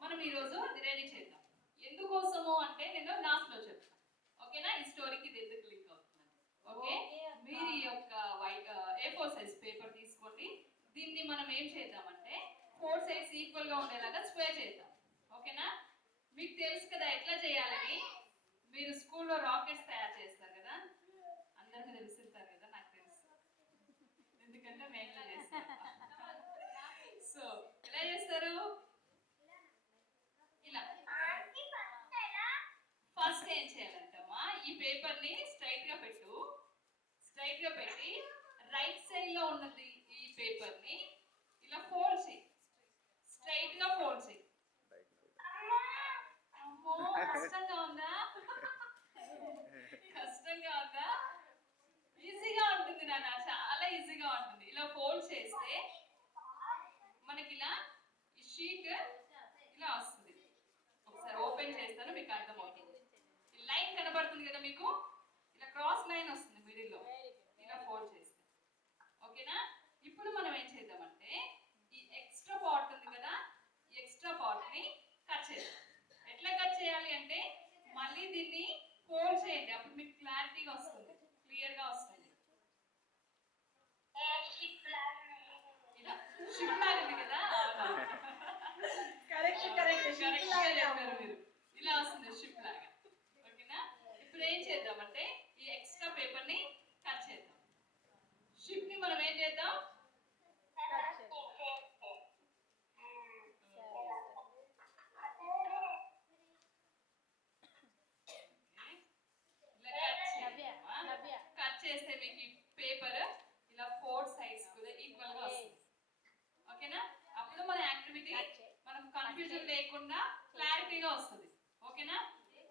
మనం ఈరోజు అది రెడీ చేద్దాం. ఎందుకోసము అంటే నేను లాస్ట్ లో చెప్తాను. ఓకేనా? ఈ స్టోరీకి ఇది ఎందుకు లింక్ అవుతుంది. ఓకే, మీరు ఈ యొక్క A4 సైజ్ పేపర్ తీసుకోండి. దీన్ని మనం ఏం చేద్దామంటే 4 సైజ్ ఈక్వల్ గా ఉండేలాగా స్క్వేర్ చేద్దాం. ఓకేనా? మీకు తెలుసు కదా ఎట్లా చేయాలని. మీరు స్కూల్లో రాకెట్స్ తయారు చేస్తారు కదా, అందరి మీద విసురుతారు కదా, నాకు తెలుసు ఎందుకంటే మేము చేస్తాం. సో ఎలా చేస్తారు? ఇలా. ఫస్ట్ ఏం చేయాలంటమ్మా, ఈ పేపర్ ని స్ట్రైట్ గా పెట్టు. స్ట్రైట్ గా పెట్టి రైట్ సైడ్ లో ఉన్నది ఈ పేపర్ ని ఇలా ఫోల్డ్ చేయి. స్ట్రైట్ గా ఫోల్డ్ చేయి. అమ్మో, కష్టంగా ఉందా? కష్టంగా ఉందా? ఈజీగా ఉంటుంది నాన్న, చాలా ఈజీగా ఉంటుంది. ఇలా ఫోల్డ్ చేస్తే మనకి ఇలా ఈ షీట్ ఇలా వస్తుంది. ఒకసారి ఓపెన్ ఓపెన్ చేస్తాను, మీకు అర్థమవుతుంది. ఈ లైన్ కనబడుతుంది కదా మీకు, ఇలా క్రాస్ లైన్ వస్తుంది మిడిల్లో, ఇలా ఫోల్డ్ చేస్తే. ఓకేనా? ఇప్పుడు మనం ఏం చేద్దామంటే ఈ ఎక్స్ట్రా పార్ట్ ఉంది కదా, ఈ ఎక్స్ట్రా పార్ట్ ని కట్ చేద్దాం. ఎట్లా కట్ చేయాలి అంటే మళ్ళీ దీన్ని ఫోల్డ్ చేయండి, అప్పుడు మీకు క్లారిటీగా వస్తుంది, క్లియర్ గా వస్తుంది. ఇలా షిప్ లాగా ఉంది కదా, కరెక్ట్ కరెక్ట్గా చెప్పారు మీరు. ఇలా వస్తుంది షిప్ లాగా. ఓకేనా? ఇప్పుడు ఏం చేద్దామంటే ఈ ఎక్స్ట్రా పేపర్ ని కట్ చేద్దాం. షిప్ ని మనం ఏం చేద్దాం, కట్ చేస్తే మీకు ఈ పేపర్ ఇలా 4 సైడ్స్ కూడా ఈక్వల్ గా వస్తుంది. ఓకేనా? అప్పుడు మన యాక్టివిటీ మనం కన్ఫ్యూజన్ లేకుండా క్లారిటీగా వస్తుంది. ఓకేనా?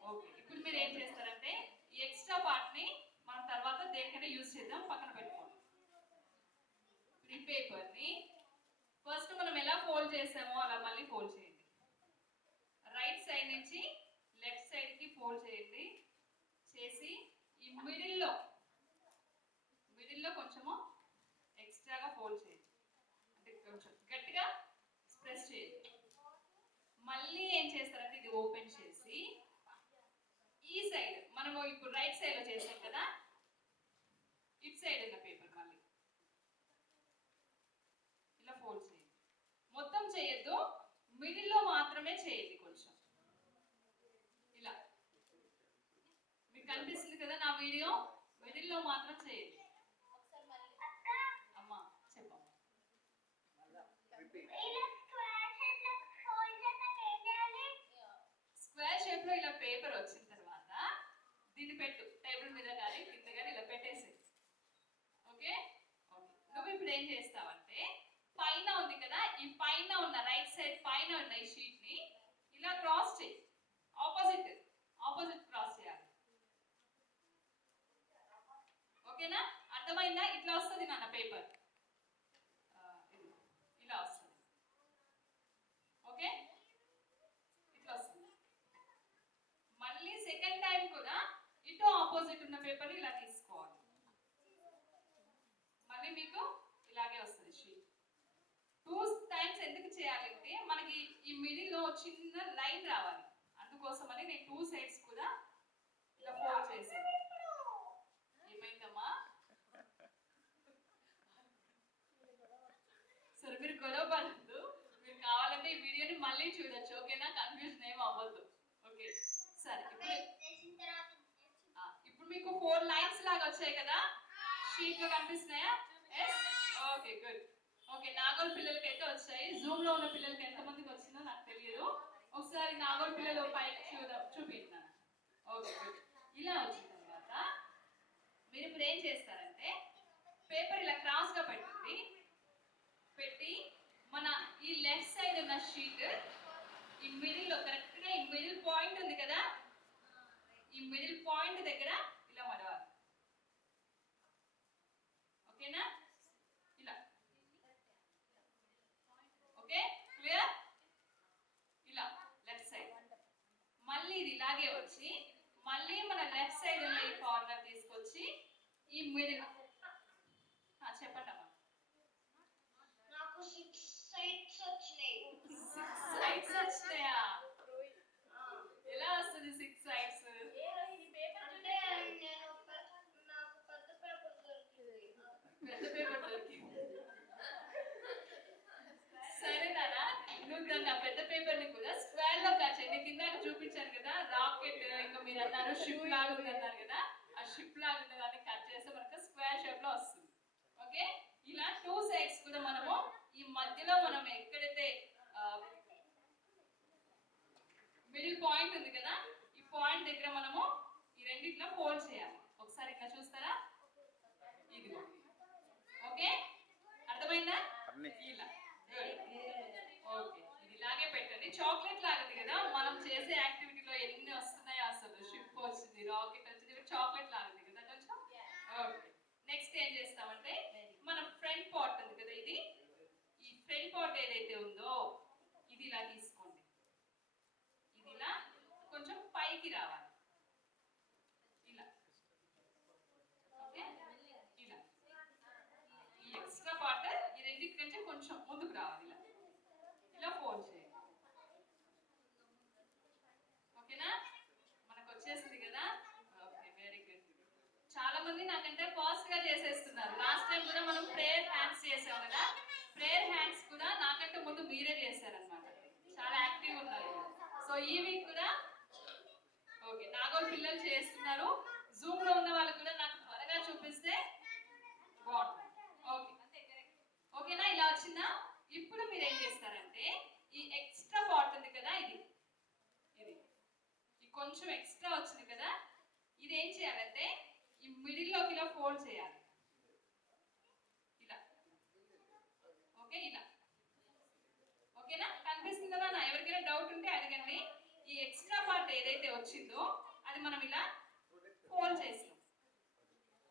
ఓకే. ఇప్పుడు మీరు ఏం చేస్తారంటే ఈ ఎక్స్ట్రా పార్ట్ ని మనం తర్వాత దేనికైనా యూజ్ చేద్దాం, పక్కన పెట్టుకోండి. ఈ పేపర్ ని ఫస్ట్ మనం ఎలా ఫోల్డ్ చేసామో అలా మళ్ళీ ఫోల్డ్ చేయండి. రైట్ సైడ్ నుంచి లెఫ్ట్ సైడ్ కి ఫోల్డ్ చేయండి. చేసి ఈ మిడిల్లో కొంచెము ఎక్స్ట్రాగా ఫోల్డ్ చేయండి, అంటే కొంచెం గట్టిగా ప్రెస్ చేయండి. మళ్ళీ ఏం చేస్తారంటే ఇది ఓపెన్ చేసి ఈ సైడ్ మనము ఇప్పుడు రైట్ సైడ్ లో చేసాం కదా, ఇట్ సైడ్ ఉన్న పేపర్ మళ్ళీ ఇలా ఫోల్డ్ చేయండి. మొత్తం చేయొద్దు, మిడిల్లో మాత్రమే చేయండి. కొంచెం ఇలా మీకు కనిపిస్తుంది కదా నా వీడియో, మిడిల్లో మాత్రం చేయండి. అమ్మా చెప్పమ్మా. స్క్వేర్ షేప్ లో ఇలా పేపర్ వచ్చిన తర్వాత దీన్ని పెట్టు, టేబుల్ మీద కానీ కింద కానీ ఇలా పెట్టేసి. ఓకే? నువ్వు ఇప్పుడు ఏం చేస్తావంటే పైన ఉంది కదా, ఈ పైన ఉన్న రైట్ సైడ్ పైన ఉన్న ఈ షీట్ ని ఇలా క్రాస్ చేయి, ఆపోజిట్ క్రాస్ చేయాలి. ఓకేనా? అర్థమైందా? ఇట్లా వస్తుంది నాన్న పేపర్, ఇలా వస్తుంది. ఓకే? ఇట్లా వస్తుంది. మళ్ళీ సెకండ్ టైం కూడా ఇటు ఆపోజిట్ ఉన్న పేపర్ ఇలా తీసుకోవాలి, మళ్ళీ మీకు ఇలాగే వస్తుంది షీట్. 2 టైమ్స్ ఎందుకు చేయాలంటే మనకి ఈ మిడిల్ లో చిన్న లైన్ రావాలి, అందుకోసమని నేను 2 సైడ్స్ కూడా ఇలా ఫోల్డ్ చేశాను. ఏమైందమ్మా? సరే మీరు గొడవ పడద్దు, మీరు కావాలంటే ఈ వీడియోని మళ్ళీ చూడొచ్చు. ఓకేనా? కన్ఫ్యూజన్ ఏం అవ్వద్దు. ఓకే సరే. ఇప్పుడు మీకు 4 లైన్స్ లాగా వచ్చాయి కదా, షీట్ లో కనిపిస్తున్నాయా? Yes. Okay good. Okay, Nagole పిల్లలకి అయితే వచ్చాయి. జూమ్ లో ఉన్న పిల్లలకి ఎంతమందికి వచ్చిందో నాకు తెలియదు. ఒకసారి నాగోల్ పిల్లలు పైకి చూపిస్తున్నాను. Okay good. ఇలా వచ్చిన తర్వాత మీరు ఇప్పుడు ఏం చేస్తారంటే పేపర్ ఇలా క్రాస్ గా పెట్టి మన ఈ లెఫ్ట్ సైడ్ ఉన్న షీట్ ఈ మిడిల్ లో కరెక్ట్ గా ఈ మిడిల్ పాయింట్ ఉంది కదా, ఈ మిడిల్ పాయింట్ దగ్గర ఇలా మడవాలి. ఓకేనా? ఇలా. Okay clear? ఇలా లెఫ్ట్ సైడ్ మళ్ళీ ఇది ఇలాగే వచ్చి మళ్ళీ మన లెఫ్ట్ సైడ్ ఉన్న ఈ కార్నర్ తీసుకొచ్చి ఈ మిడిల్. చెప్పండి అమ్మా. నాకు 6 సైడ్స్ వచ్చినాయి. 6 సైడ్స్ వచ్చినాయా? ఎలా వస్తుంది 6 సైడ్స్? అంటే నేను నాకు పెద్ద పేపర్ దొరికింది. పెద్ద పేపర్ దొరికింది. సరే నానా, నువ్వు దాన్ని ఆ పెద్ద పేపర్ ని కూడా స్క్వేర్ లో కట్ చేయండి. కింద చూపించాను కదా రాకెట్, ఇంకా మీరు అన్నారు షిప్ లాగా ఉంది అన్నారు కదా, ఆ షిప్ లాగా ఉన్న దాన్ని కట్ చేస్తే మనకు స్క్వేర్ షేప్ లో వస్తుంది. ఓకే? ఇలా 2 సైడ్స్ కూడా మనము ఈ మధ్యలో మనం ఎక్కడైతే మిడిల్ పాయింట్ ఉంది కదా, ఈ పాయింట్ దగ్గర మనము ఈ రెండిట్లో ఫోల్డ్ చేయాలి. ఒకసారి ఇట్లా చూస్తారా? ఇదిగో. ఓకే? అర్థమైందా? ఇలా. ఓకే, ఇది ఇలాగే పెట్టండి. చాక్లెట్ లాగుంది కదా, మనం చేసే యాక్టివిటీలో ఎన్ని వస్తున్నాయో అసలు. షిప్ వచ్చింది, రాకెట్ వచ్చింది, చాక్లెట్ లాగుంది కదా కొంచెం. ఓకే, నెక్స్ట్ ఏం చేస్తామంటే మన ఫ్రంట్ పార్ట్ ఉంది కదా, ఇది ఈ ఫ్రంట్ పార్ట్ ఏదైతే ఉందో ఇది ఇలా తీసుకోండి. ఇది ఇలా ఏంటంటే ఫాస్ట్ గా చేసేస్తున్నారు. లాస్ట్ టైం కూడా మనం ప్రేయర్ హ్యాండ్స్ చేసాం కదా, ప్రేయర్ హ్యాండ్స్ కూడా నాకంటే ముందు మీరే చేశారనమాట. చాలా యాక్టివ్ ఉన్నారు. సో ఈ వీక్ కూడా ఓకే నాగోల్ పిల్లలు చేస్తున్నారు. జూమ్ లో ఉన్న వాళ్ళు కూడా నాకు త్వరగా చూపిస్తే బాగుంటుంది. ఓకే ఓకేనా, ఇలా వచ్చిందా? ఇప్పుడు మీరు ఏం చేస్తారంటే ఈ ఎక్స్ట్రా పార్ట్ ఉంది కదా, ఇది ఈ కొంచెం ఎక్స్ట్రా వచ్చింది కదా, ఇది ఏం చేయాలంటే ఈ మిడిల్ లోకి ఇలా ఫోల్డ్ చేయాలి. ఇలా ఓకే, ఇలా ఓకేనా, కనిపిస్తుంది కదా? నా ఎవరికైనా డౌట్ ఉంటే అడగండి. ఈ ఎక్స్ట్రా పార్ట్ ఏదైతే వచ్చిందో అది మనం ఇలా ఫోల్డ్ చేస్తాం.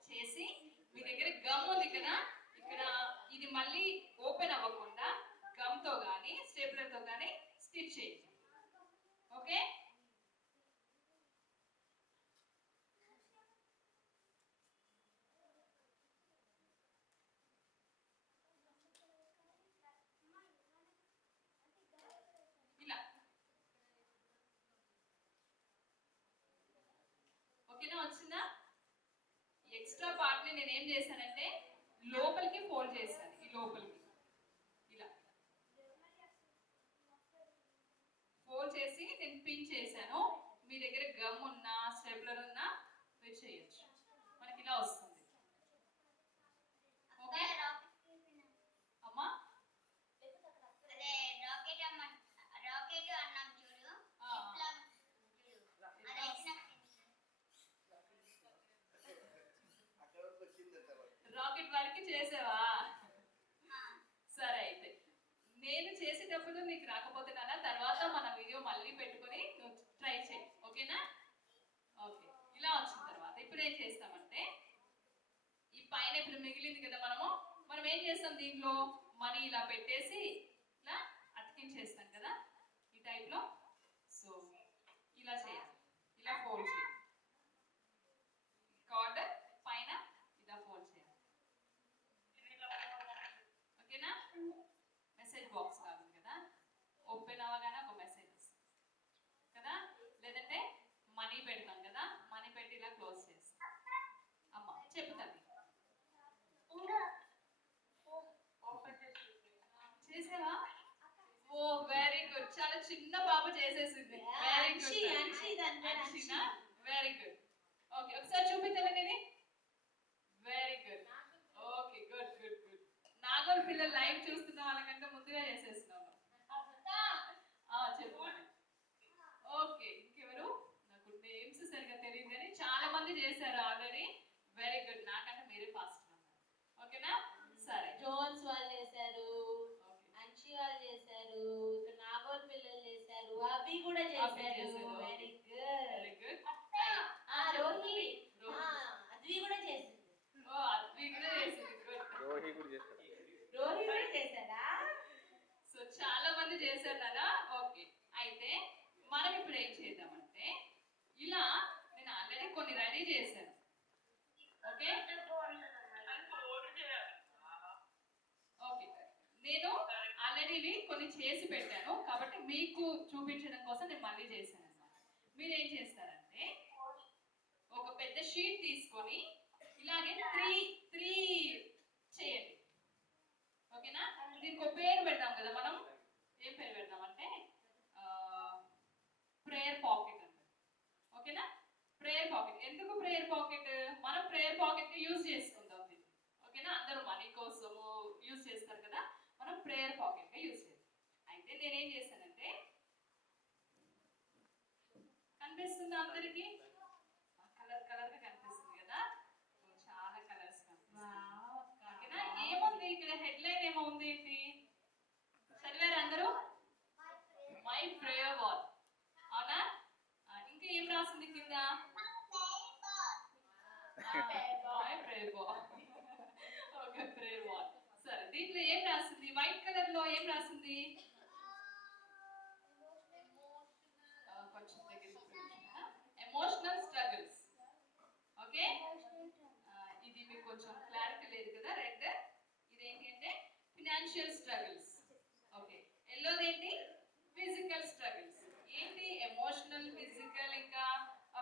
చేసి మీ దగ్గర గమ్ ఉంది కదా, ఇక్కడ ఇది మళ్ళీ ఓపెన్ అవ్వకుండా గమ్ తో కానీ స్టేప్లర్ తో కానీ స్టిచ్ చేయండి. ఓకే, ఇలా ఓకేనా, వచ్చిందా? ఎక్స్ట్రా పార్ట్ ని నేను ఏం చేశానంటే లోపలికి ఫోల్డ్ చేశాను. ఈ లోపలికి ఇలా ఫోల్డ్ చేసి నేను పిన్ చేశాను. మీ దగ్గర గమ్ ఉన్నా స్టెప్లర్ ఉన్నా మీరు చేయొచ్చు. మనకి ఇలా వస్తుంది. ఓకే అమ్మా, రాకెట్ వరకు చేసావా? సరే, అయితే నేను చేసేటప్పుడు నీకు రాకపోతే కదా తర్వాత మన వీడియో మళ్ళీ పెట్టుకొని నువ్వు ట్రై చేయి. ఓకేనా? ఓకే, ఇలా వచ్చిన తర్వాత ఇప్పుడు ఏం చేస్తామంటే ఈ పైన ఇప్పుడు మిగిలింది కదా, మనం ఏం చేస్తాం, దీంట్లో మనీ ఇలా పెట్టేసి ఇలా అతికించేస్తాం కదా ఈ టైప్ లో. సో ఇలా చేయాలి, ఇలా ఫోల్డ్ చేయాలి. కార్డ్ పైన ఇలా ఫోల్డ్ చేయాలి. ఓకేనా? మెసేజ్ బాక్స్ కావాలి కదా, ఓపెన్ అవ్వగానే ఒక మెసేజ్ వస్తుంది కదా, లేదంటే మనీ పెడతాం కదా, మనీ పెట్టి ఇలా క్లోజ్ చేస్తాం. అమ్మ చెప్తాను, చేసావా? ఓ వెరీ గుడ్, చాలా చిన్న పాప చేసేసింది. Very good, very good. Okay, ఒకసారి చూపించాలండి ఇది. Very good. Okay, good good good. Nagole పిల్లలు లైవ్ చూస్తున్న వాళ్ళకంటే ముందుగా చేసేస్తున్నాము. చెప్పండి. ఓకే, ఇంకెవరు? నాకు నేమ్స్ సరిగా తెలియదు కానీ చాలా మంది చేశారు ఆల్రెడీ. వెరీ గుడ్, నాకంటే మీరే ఫాస్ట్ ఉన్నారు. ఓకేనా? సరే, జోన్స్ వాళ్ళు చేశారు, అంశి వాళ్ళు చేశారు, ఇక్కడ నాగోల్ పిల్లలు చేశారు, అవి కూడా చేశారు. Very good, very good. Rohi Advi కూడా చేసింది. ఓ అద్వి కూడా చేసింది. గుడ్. రోహి కూడా చేస్తాడు. రోహి కూడా చేశాడా? సో చాలా మంది చేశారు కదా. ఓకే, అయితే మనం ఇప్పుడు ఏం చేద్దామంటే ఇలా నేను ఆల్రెడీ కొన్ని రెడీ చేశాను. ఓకే ఓకే, నేను ఆల్రెడీ ఇవి కొన్ని చేసి పెట్టాను కాబట్టి మీకు చూపించడం కోసం నేను మళ్ళీ చేశాను అన్నమాట. మీరు ఏం చేస్తారంటే ఒక పెద్ద షీట్ తీసుకొని ఇలాగే త్రీ చేయండి. ఓకేనా? దీనికి ఒక పేరు పెడతాం కదా మనం. ఏం పేరు పెడతామంటే ప్రేయర్ పాకెట్ అంటారు. ఓకేనా? Prayer pocket. ఎందుకు ప్రేయర్ పాకెట్? మనం ప్రేయర్ పాకెట్ యూజ్ చేసుకుందాం దీన్ని. ఓకేనా? అందరూ మనీ కోసము యూజ్ చేస్తారు కదా, మనం ప్రేయర్ పాకెట్ గా యూజ్ చేస్తాం. అయితే నేనేం చేశానంటే కనిపిస్తుందా అందరికి? కలర్ కలర్ గా కనిపిస్తుంది కదా, చాలా కలర్స్ కనిపిస్తుంది. ఓకేనా? ఏముంది ఇక్కడ హెడ్లైన్ ఏమో ఉంది ఏంటి చదివారు అందరూ? My prayer wall. అవునా? ఇంకా ఏం రాసింది కింద? My prayer wall. Okay, prayer wall. సరే, దీంట్లో ఏం రాసింది? వైట్ కలర్ లో ఏం రాసింది? కొంచెం దగ్గర ఎమోషనల్ స్ట్రగుల్స్. ఓకే, ఇది మీకు కొంచెం క్లారిటీ లేదు కదా. రెడ్ ఇదేంటి అంటే ఫినాన్షియల్ స్ట్రగుల్స్. ఓకే, ఎల్లోది ఏంటి? Physical struggles. ఏంటి? ఎమోషనల్, ఫిజికల్, ఇంకా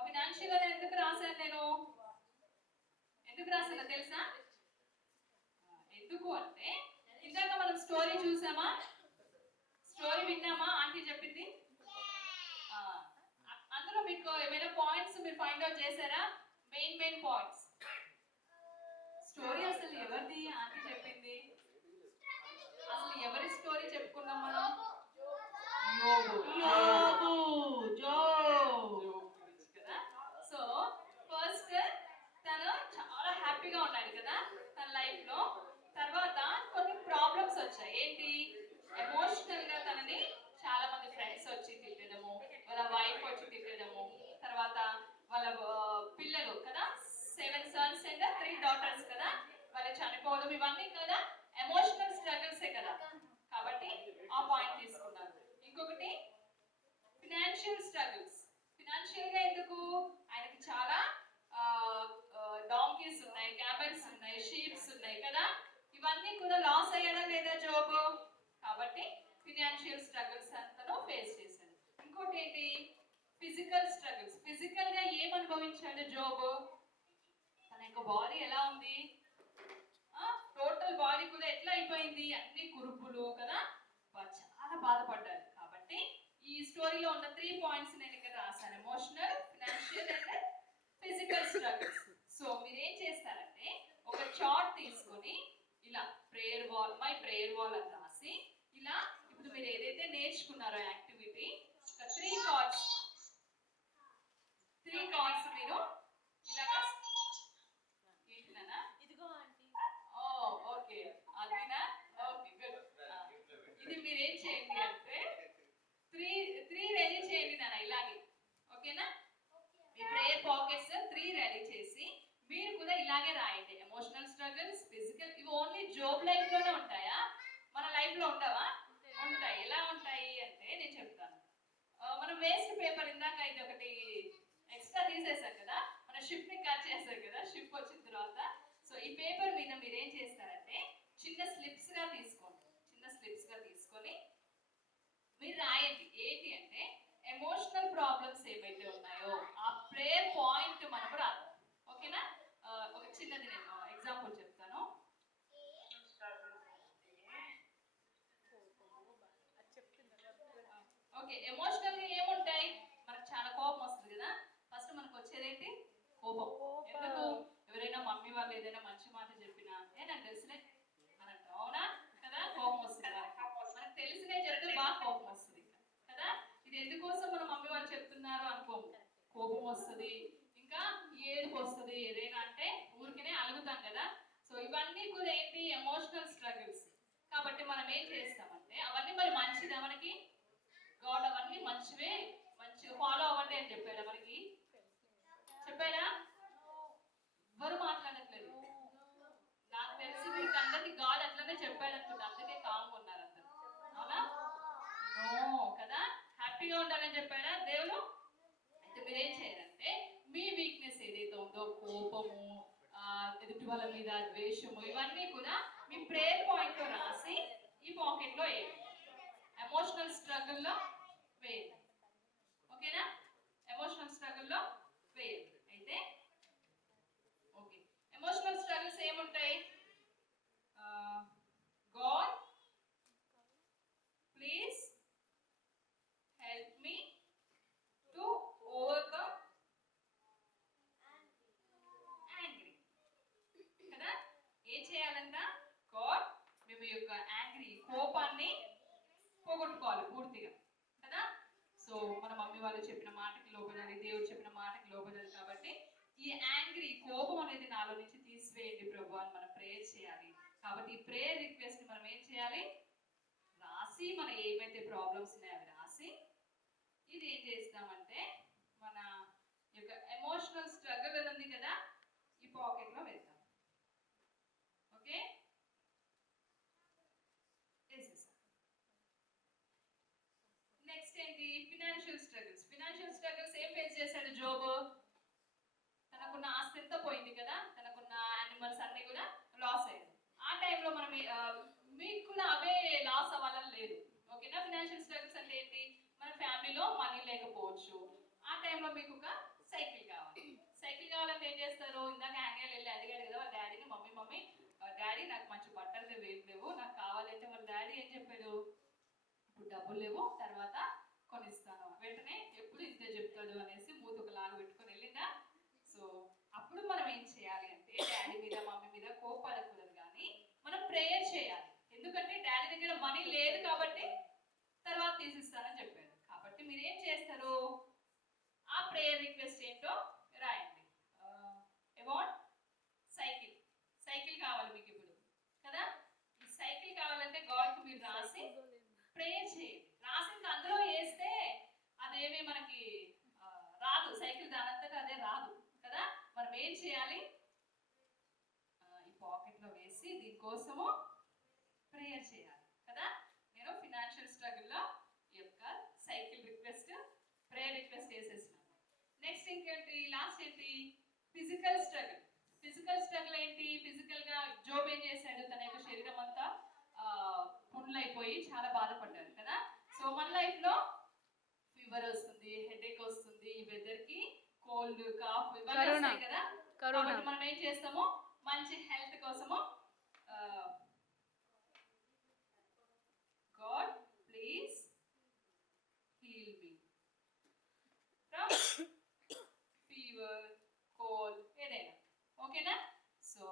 ఫినాన్షియల్ అని ఎందుకు రాశాను నేను? ఎందుకు ఎందుకు రాసానో తెలుసా? ఎందుకు అంటే ఇందాక మనం స్టోరీ చూసామా, స్టోరీ విన్నామా, ఆంటీ చెప్పింది. ఆ, అందులో మీకు ఏమైనా పాయింట్స్ మీరు ఫైండ్ అవుట్ చేశారా? Main points. స్టోరీ అసలు ఎవరిది? ఆంటీ చెప్పింది. అసలు ఎవరి స్టోరీ చెప్పుకున్నాం మనం? కదా. సో ఫస్ట్ తను చాలా హ్యాపీగా ఉన్నాడు కదా తన లైఫ్ లో. తర్వాత కొన్ని ప్రాబ్లమ్స్ వచ్చాయి. ఏంటి? ఎమోషనల్ గా తనని చాలా మంది ఫ్రెండ్స్ వచ్చి తిట్టడము, వాళ్ళ వైఫ్ వచ్చి తిట్టడము, తర్వాత వాళ్ళ పిల్లలు కదా 7 sons and 3 daughters కదా, వాళ్ళు చనిపోవడం, ఇవన్నీ కదా ఎమోషనల్ స్ట్రగుల్సే కదా. కాబట్టి ఆ పాయింట్ తీసుకున్నారు. ఇంకొకటి ఫినాన్షియల్ స్ట్రగుల్స్. ఫినాన్షియల్ గా ఎందుకు? ఆయనకి చాలా డాంకీస్ ఉన్నాయి, క్యామెల్స్ ఉన్నాయి, షీప్స్ ఉన్నాయి కదా, ఇవన్నీ కూడా లాస్ అయ్యాడా లేదా జోబ్? కాబట్టి ఫినాన్షియల్ స్ట్రగుల్స్ అంతను ఫేస్ చేశాడు. ఇంకోటి ఏంటి? Physical struggles. ఫిజికల్ గా ఏం అనుభవించాడు జోబ్? తన యొక్క బాడీ ఎలా ఉంది? టోటల్ బాడీ కూడా ఎట్లా అయిపోయింది? అన్ని కురుపులు కదా, చాలా బాధపడ్డాడు. కాబట్టి ఈ స్టోరీలో ఉన్న 3 పాయింట్స్ నేను ఇక్కడ రాశాను: emotional, financial and physical struggles. So మీరు ఏం చేస్తారంటే ఒక చార్ట్ తీసుకొని ఇలా prayer wall, my prayer wall అని రాసి, ఇలా ఇప్పుడు మీరు ఏదైతే నేర్చుకున్నారో యాక్టివిటీ 3 కార్డ్స్ మీరు ఇలాగా ఏంటినా? ఇదిగో ఆంటీ. ఓ ఓకే, అదినా? Okay good. ఇది మీరు ఏం చేయండి అంటే 3 రెడీ చేయండి నాన్న, ఇలాగే. ఓకేనా? మీ ప్రేయర్ పాకెట్స్ 3 రెడీ చేసి మీరు కూడా ఇలాగే రాయండి. ఎమోషనల్ స్ట్రగుల్స్, ఫిజికల్, ఇవి ఓన్లీ జోబ్ లైఫ్ లోనే ఉంటాయా? మన లైఫ్ లో ఉండవా? ఉంటాయి. ఎలా ఉంటాయి అంటే నేను చెప్తాను. మనం వేస్ట్ పేపర్ ఇందాక ఇది ఒకటి ఎక్స్ట్రా తీసేసాం కదా, మన షిప్ ని కట్ చేసాం కదా షిప్ వచ్చిన తర్వాత. సో ఈ పేపర్ మీద మీరు ఏం చేస్తారంటే చిన్న స్లిప్స్ గా తీసుకోండి. చిన్న స్లిప్స్ గా తీసుకొని మీరు రాయండి. ఏంటి అంటే ఎమోషనల్ ప్రాబ్లమ్స్ ఏవైతే ఉన్నాయో ఆ ప్రేయర్ పాయింట్ మనకు రాదు. ఓకేనా? ఒక చిన్నది నేను ఎగ్జాంపుల్ చెప్తాను. ఓకే, ఎమోషనల్ గా ఏముంటాయి? మనకు చాలా కోపం వస్తుంది కదా. ఫస్ట్ మనకు వచ్చేదేంటి? కోపం. ఎందుకు? ఎవరైనా మమ్మీ వాళ్ళు ఏదైనా మంచి మాట చెప్పినా నాకు తెలిసినే అని అంటాం, అవునా కదా? కోపం వస్తుంది మనకు తెలిసినే చెప్తే బాగా కోపం వస్తుంది కదా. ఇది ఎందుకోసం మన మమ్మీ వాళ్ళు చెప్తున్నారు అనుకోము, కోపం వస్తుంది, ఇంకా ఏడుపు వస్తుంది. ఏదైనా అంటే ఊరికనే అలుగుతాం కదా. సో ఇవన్నీ కూడా ఏంటి? Emotional struggles. కాబట్టి మనం ఏం చేస్తామంటే అవన్నీ మరి మంచిదా మనకి? గాడ్ అవన్నీ మంచివే, మంచిగా ఫాలో అవ్వండి అని చెప్పాడా మనకి? చెప్పాడా? ఎవరు మాట్లాడట్లేదు. నాకు తెలిసి మీకు అందరికి గాడ్ అట్లనే చెప్పాడు అనుకుంటా, అందుకే కామ్గా ఉన్నారు అందరు, అవునా? నో కదా, హ్యాపీగా ఉండాలని చెప్పాడా దేవుడు? అయితే మీరేం చేయాలంటే మీ వీక్నెస్ ఏదైతే ఉందో, కోపము, ఎదుటి వాళ్ళ మీద ద్వేషము, ఇవన్నీ కూడా మీ ప్రేయర్ పాయింట్ లో రాసి ఈ పాకెట్ లో వేయండి. ఎమోషనల్ స్ట్రగుల్లో వేయండి. ఓకేనా? ఎమోషనల్ స్ట్రగుల్లో వేయండి. అయితే ఓకే, ఎమోషనల్ స్ట్రగుల్స్ ఏముంటాయి? God please help me to overcome angry కదా. ఏం చేయాలంట? గాడ్ మేము యొక్క యాంగ్రీ, కోపాన్ని పోగొట్టుకోవాలి పూర్తిగా కదా. సో మన మమ్మీ వాళ్ళు చెప్పిన మాటకి లోబడాలి, దేవుడు చెప్పిన మాటకి లోబడాలి. కాబట్టి ఈ యాంగ్రీ, కోపం అనేది నాలో నుంచి తీసివేయండి ప్రభు అని మనం ప్రేయర్ చేయాలి. కాబట్టి ఈ ప్రేయర్ రిక్వెస్ట్ మనం ఏం చేయాలి? రాసి, మన ఏమైతే ప్రాబ్లమ్స్ ఉన్నాయో అవి రాసి, ఇది ఏం చేస్తామంటే మన యొక్క ఎమోషనల్ స్ట్రగుల్ ఉంది కదా, ఈ పాకెట్ లో వేద్దాం. ఓకే, నెక్స్ట్ ఏంటి? Financial struggles. ఫినాన్షియల్ స్ట్రగుల్స్ ఏం ఫేస్ చేశాడు జోబ్? తనకున్న ఆస్తి ఎంత పోయింది కదా, తనకున్న యానిమల్స్ అన్ని కూడా లాస్ అయ్యాయి. ఆ టైంలో మనం మీకు కూడా అవే లాస్ అవ్వాలని లేదు. ఓకేనా? ఫినాన్షియల్ స్ట్రగుల్స్ అంటే ఏంటి? మన ఫ్యామిలీలో మనీ లేకపోవచ్చు. ఆ టైంలో మీకు ఒక సైకిల్ కావాలి. సైకిల్ కావాలంటే ఏం చేస్తారు? ఇందాక హ్యాంగర్ వెళ్ళి అడిగాడు కదా డబ్బులు లేవు, తర్వాత కొనిస్తాను. వెంటనే ఎప్పుడు ఇంతే చెప్తాడు అనేసి మూతుకులాగా పెట్టుకొని వెళ్ళిందా. సో అప్పుడు మనం ఏం చేయాలి అంటే డాడీ మీద మమ్మీ మీద కోపడకూడదు, కానీ మనం ప్రేయర్ చేయాలి. ఎందుకంటే డాడీ దగ్గర మనీ లేదు కాబట్టి తర్వాత తీసిస్తానని చెప్పారు. కాబట్టి మీరు ఏం చేస్తారు, ఆ ప్రేయర్ రిక్వెస్ట్ ఏంటో రాయండి. అబౌట్ సైకిల్, సైకిల్ కావాలి మీకు ఇప్పుడు కదా. ఈ సైకిల్ కావాలంటే గాడ్కి మీరు రాసి ప్రేయర్ చేయండి. రాసి ఇంకా అందులో వేస్తే అదేమి మనకి రాదు, సైకిల్ దానంతటా అదే రాదు కదా. మనం ఏం చేయాలి, ఈ పాకెట్లో వేసి దీనికోసము ప్రేయర్ చేయాలి కదా. నేను ఫినాన్షియల్ స్ట్రగుల్లో ఈ యొక్క సైకిల్ రిక్వెస్ట్ ప్రేయర్ రిక్వెస్ట్ వేసేసినాను. నెక్స్ట్ ఇంకేంటి, లాస్ట్ ఏంటి, ఫిజికల్ స్ట్రగుల్. ఫిజికల్ స్ట్రగుల్ ఏంటి, ఫిజికల్ గా జోబ్ ఏం చేశాడు, తన యొక్క శరీరం అంతా పుండ్లైపోయి చాలా బాధపడ్డారు కదా. సో మన లైఫ్ లో ఫీవర్ వస్తుంది, హెడేక్ వస్తుంది, ఈ వెదర్ కి కోల్డ్ కాఫ్ ఇవన్నీ వస్తాయి కదా. కాబట్టి మనం ఏం చేస్తాము, మంచి హెల్త్ కోసము God please heal me from fever, cold, ఏదైనా ఓకేనా. సో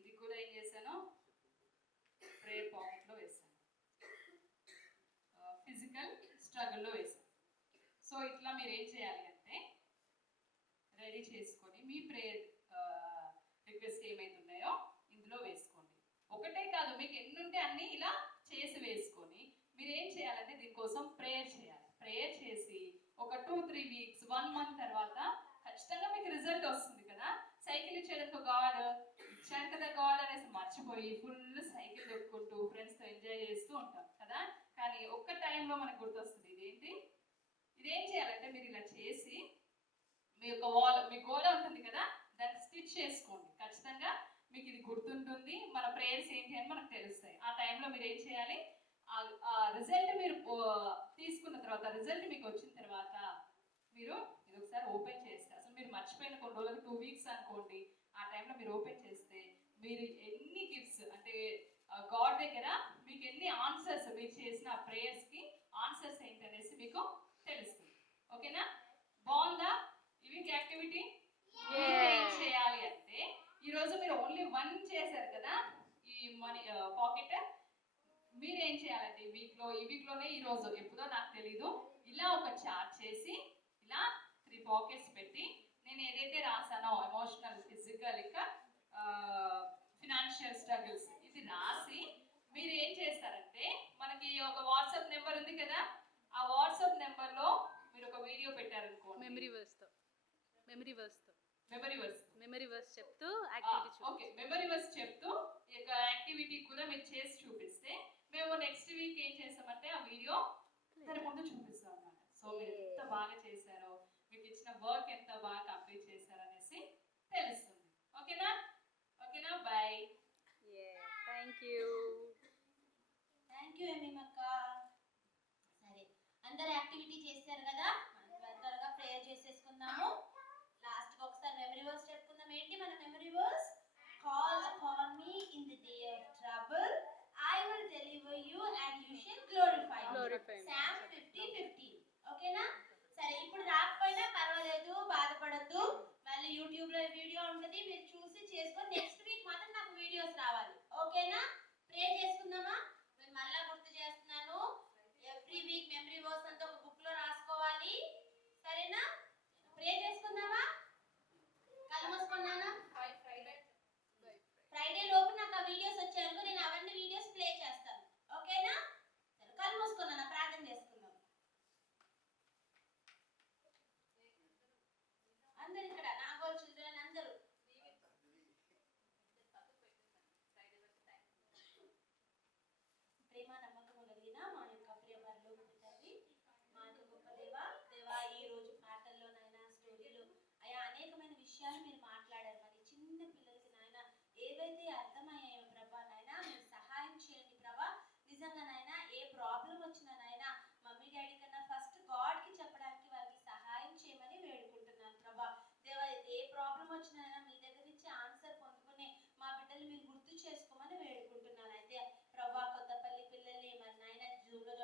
ఇది కూడా ఏం చేశాను, ప్రేయర్ పాకెట్లో వేసాను, ఫిజికల్ స్ట్రగుల్లో వేసాను. సో ఇట్లా మీరు ఏం చేయాలి అంటే రెడీ చేసుకొని మీ ప్రేయర్ రిక్వెస్ట్ ఏమైతున్నాయో ఇందులో వేసుకోండి. ఒకటే కాదు, మీకు ఎన్ని ఉంటే అన్ని ఇలా చేసి వేసుకొని మీరు ఏం చేయాలంటే దీనికోసం ప్రేయర్ చేయాలి. ప్రేయర్ చేసి ఒక 2-3 వీక్స్ 1 మంత్ తర్వాత ఖచ్చితంగా మీకు రిజల్ట్ వస్తుంది కదా. సైకిల్ ఇచ్చేటప్పుడు గాడ్ ఇచ్చారు కదా గాడ్ అనేసి మర్చిపోయి ఫుల్ సైకిల్ దొక్కుంటూ ఫ్రెండ్స్తో ఎంజాయ్ చేస్తూ ఉంటాం కదా. కానీ ఒక్క టైంలో మనకు గుర్తొస్తుంది ఇదేంటి, ఇదేం చేయాలంటే మీరు ఇలా చేసి మీ యొక్క మీ గోడ ఉంటుంది కదా దాన్ని స్టిచ్ చేసుకోండి. ఖచ్చితంగా మీకు ఇది గుర్తుంటుంది, మన ప్రేయర్స్ ఏంటి అని మనకు తెలుస్తాయి. ఆ టైంలో మీరు ఏం చేయాలి, ఆ రిజల్ట్ మీరు తీసుకున్న తర్వాత, రిజల్ట్ మీకు వచ్చిన తర్వాత మీరు ఇది ఒకసారి ఓపెన్ చేస్తే, అసలు మీరు మర్చిపోయిన కొన్ని రోజులకు 2 వీక్స్ అనుకోండి, ఆ టైంలో మీరు ఓపెన్ చేస్తే మీరు ఎన్ని గిఫ్ట్స్ అంటే గాడ్ దగ్గర మీకు ఎన్ని ఆన్సర్స్, మీరు చేసిన ప్రేయర్స్కి ఆన్సర్స్ ఏంటి అనేసి మీకు తెలుస్తుంది. ఓకేనా, బాగుందా ఈ వీక్ యాక్టివిటీ? ఏం చేయాలి అంటే ఈరోజు మీరు ఓన్లీ 1 చేశారు కదా ఈ మనీ పాకెట్, మీరు ఏం చేయాలంటే ఈ వీక్లోనే ఈరోజు ఎప్పుడో నాకు తెలీదు ఇలా ఒక చార్ట్ చేసి ఇలా 3 పాకెట్స్ పెట్టి నేను ఏదైతే రాసానో ఎమోషనల్, ఫిజికల్, ఇంకా ఫినాన్షియల్ స్ట్రగుల్స్ ఇది రాసి మీరు ఏం చేస్తారంటే మనకి ఒక వాట్సాప్ నెంబర్ ఉంది కదా, ఆ వాట్సాప్ నెంబర్లో మీరు ఒక వీడియో పెట్టారనుకోండి, మెమరీ వర్స్ చెప్తూ ఓకే, మెమరీ వర్స్ చెప్తూ ఈ యొక్క యాక్టివిటీ కూడా మీరు చేసి చూపిస్తే మేము నెక్స్ట్ వీక్ ఏం చేస్తామంటే ఆ వీడియో దాని ముందు చూపిస్తాం అన్నమాట. సో మీరు ఎంత బాగా చేశారో, మీకు ఇచ్చిన వర్క్ ఎంత బాగా కంప్లీట్ చేశారో అనేసి తెలుస్తుంది. ఓకేనా, ఓకేనా, బాయ్. Thank you ఏమేమక్క. సరే, అందరు యాక్టివిటీ చేశారు కదా, మనం త్వరగా ప్రేయర్ చేసేసుకుందాము. లాస్ట్కి ఒకసారి మెమరీ వర్స్ చెప్పుకుందాం. ఏంటి మన memory verse? Call upon me in the day of trouble, I will deliver you and you shall glorify me. Psalm 50:15. ఓకేనా. సరే, ఇప్పుడు రాకపోయినా పర్వాలేదు, బాధపడద్దు. మళ్ళీ యూట్యూబ్ లో వీడియో ఉంటుంది, మీరు చూసి చేసుకొని నెక్స్ట్ వీక్ మాత్రం నాకు వీడియోస్ రావాలి. ఓకేనా, ప్రే చేసుకుందామా. నేను మళ్ళీ గుర్తు చేస్తున్నాను, ఎవ్రీ వీక్ మెమరీ వర్స్ అంతా ఒక బుక్ లో రాసుకోవాలి. సరేనా, ప్రే చేసుకుందామా. కళ్ళు మూసుకున్నానా. ఫ్రైడే లోపు నాకు ఆ వీడియోస్ వచ్చాయనుకో, నేను అవన్నీ వీడియోస్ ప్లే చేస్తాను. ఓకేనా, సరే కళ్ళు మూసుకున్నాను, ప్రార్థన చేసుకుందాం. అందరు ఇక్కడ నాగోల్ చిల్డ్రన్ అందరూ ప్రేమ నమ్మకము కలిగిన మా యొక్క ప్రియ పరలోకపు తండ్రి, మా యొక్క గొప్ప దేవా, ఈ రోజు పాటల్లోనైనా స్టోరీలో అయా అనేకమైన విషయాలు మీరు మాట్లాడారు. మరి చిన్న పిల్లలకి నాయన ఏవైతే అర్థమయ్యాయో ప్రభా నాయన మీరు సహాయం చేయండి ప్రభా. నిజంగా నాయన ఏ ప్రాబ్లం వచ్చినా నాయన మమ్మీ డాడీ కన్నా ఫస్ట్ గాడ్కి చెప్పడానికి వారికి సహాయం చేయమని వేడుకుంటున్నాను ప్రభా. దేవా, ఏ ప్రాబ్లం వచ్చినా మీ దగ్గర నుంచి ఆన్సర్ పొందుకునే మా బిడ్డలు మీరు గుర్తు చేసుకోమని వేడుకుంటున్నాను. అయితే ప్రభా, కొత్తపల్లి పిల్లల్ని మరి నాయన జూమ్లో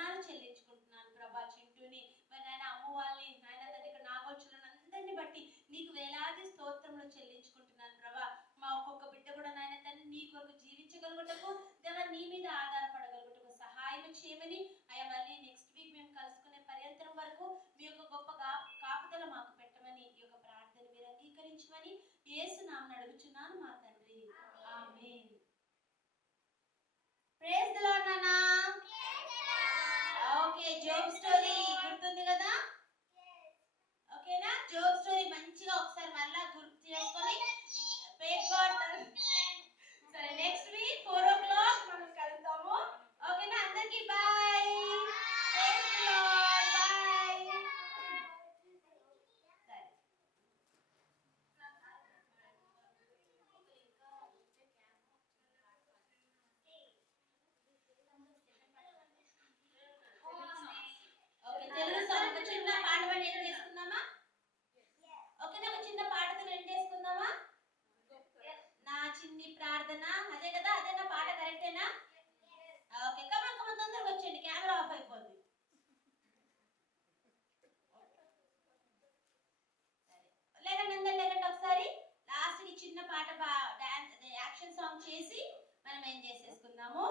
వందనాలు చెల్లించుకుంటున్నాను ప్రభా. చింటూని మరి నాయన అమ్మ వాళ్ళని నాయన తండ్రి ఇక్కడ నాగోచులను అందరిని బట్టి నీకు వేలాది స్తోత్రములు చెల్లించుకుంటున్నాను ప్రభా. మా ఒక్కొక్క బిడ్డ కూడా నాయన తండ్రి నీ కొరకు జీవించగలుగుటకు దేవా నీ మీద ఆధారపడగలుగుటకు సహాయం చేయమని అయ్యా మళ్ళీ నెక్స్ట్ వీక్ మేము కలుసుకునే పర్యంతరం వరకు మీ యొక్క గొప్ప కాపుదల మాకు పెట్టమని ఈ యొక్క ప్రార్థన మీరు అంగీకరించమని యేసు నామమున అడుగుచున్నాను మా తండ్రి. ఆమేన్. ప్రైజ్ ది లార్డ్ నాన్న. ఓకే, జోబ్ స్టోరీ గుర్తుంది కదా? ఓకేనా? జోబ్ స్టోరీ మంచిగా ఒకసారి మళ్ళా గుర్తు చేసుకొని సరే నెక్స్ట్ వీక్ 4 o'clock మనం కలుద్దాము. ఓకేనా? అందరికీ bye. Praise the lord. Bye. సరే. ఓకే, తెలుగు సాంగ్ ఒక చిన్న పాట పాడి ఎండ్ చేసుకుందామా? ఓకేనా? ఒక చిన్న పాటతో ఎండ్ చేసుకుందామా? నా చిన్ని ప్రార్థన, అదే కదా? అదేనా పాట? కరెక్టేనా? ఓకే, కమాన్ తొందరగా వచ్చేయండి, కెమెరా ఆఫ్ అయిపోద్ది. లేకండి అందరు లేకండి, ఒకసారి లాస్ట్ కి చిన్న పాట డాన్స్ యాక్షన్ సాంగ్ చేసి మనం ఏం చేసేసుకుందాము.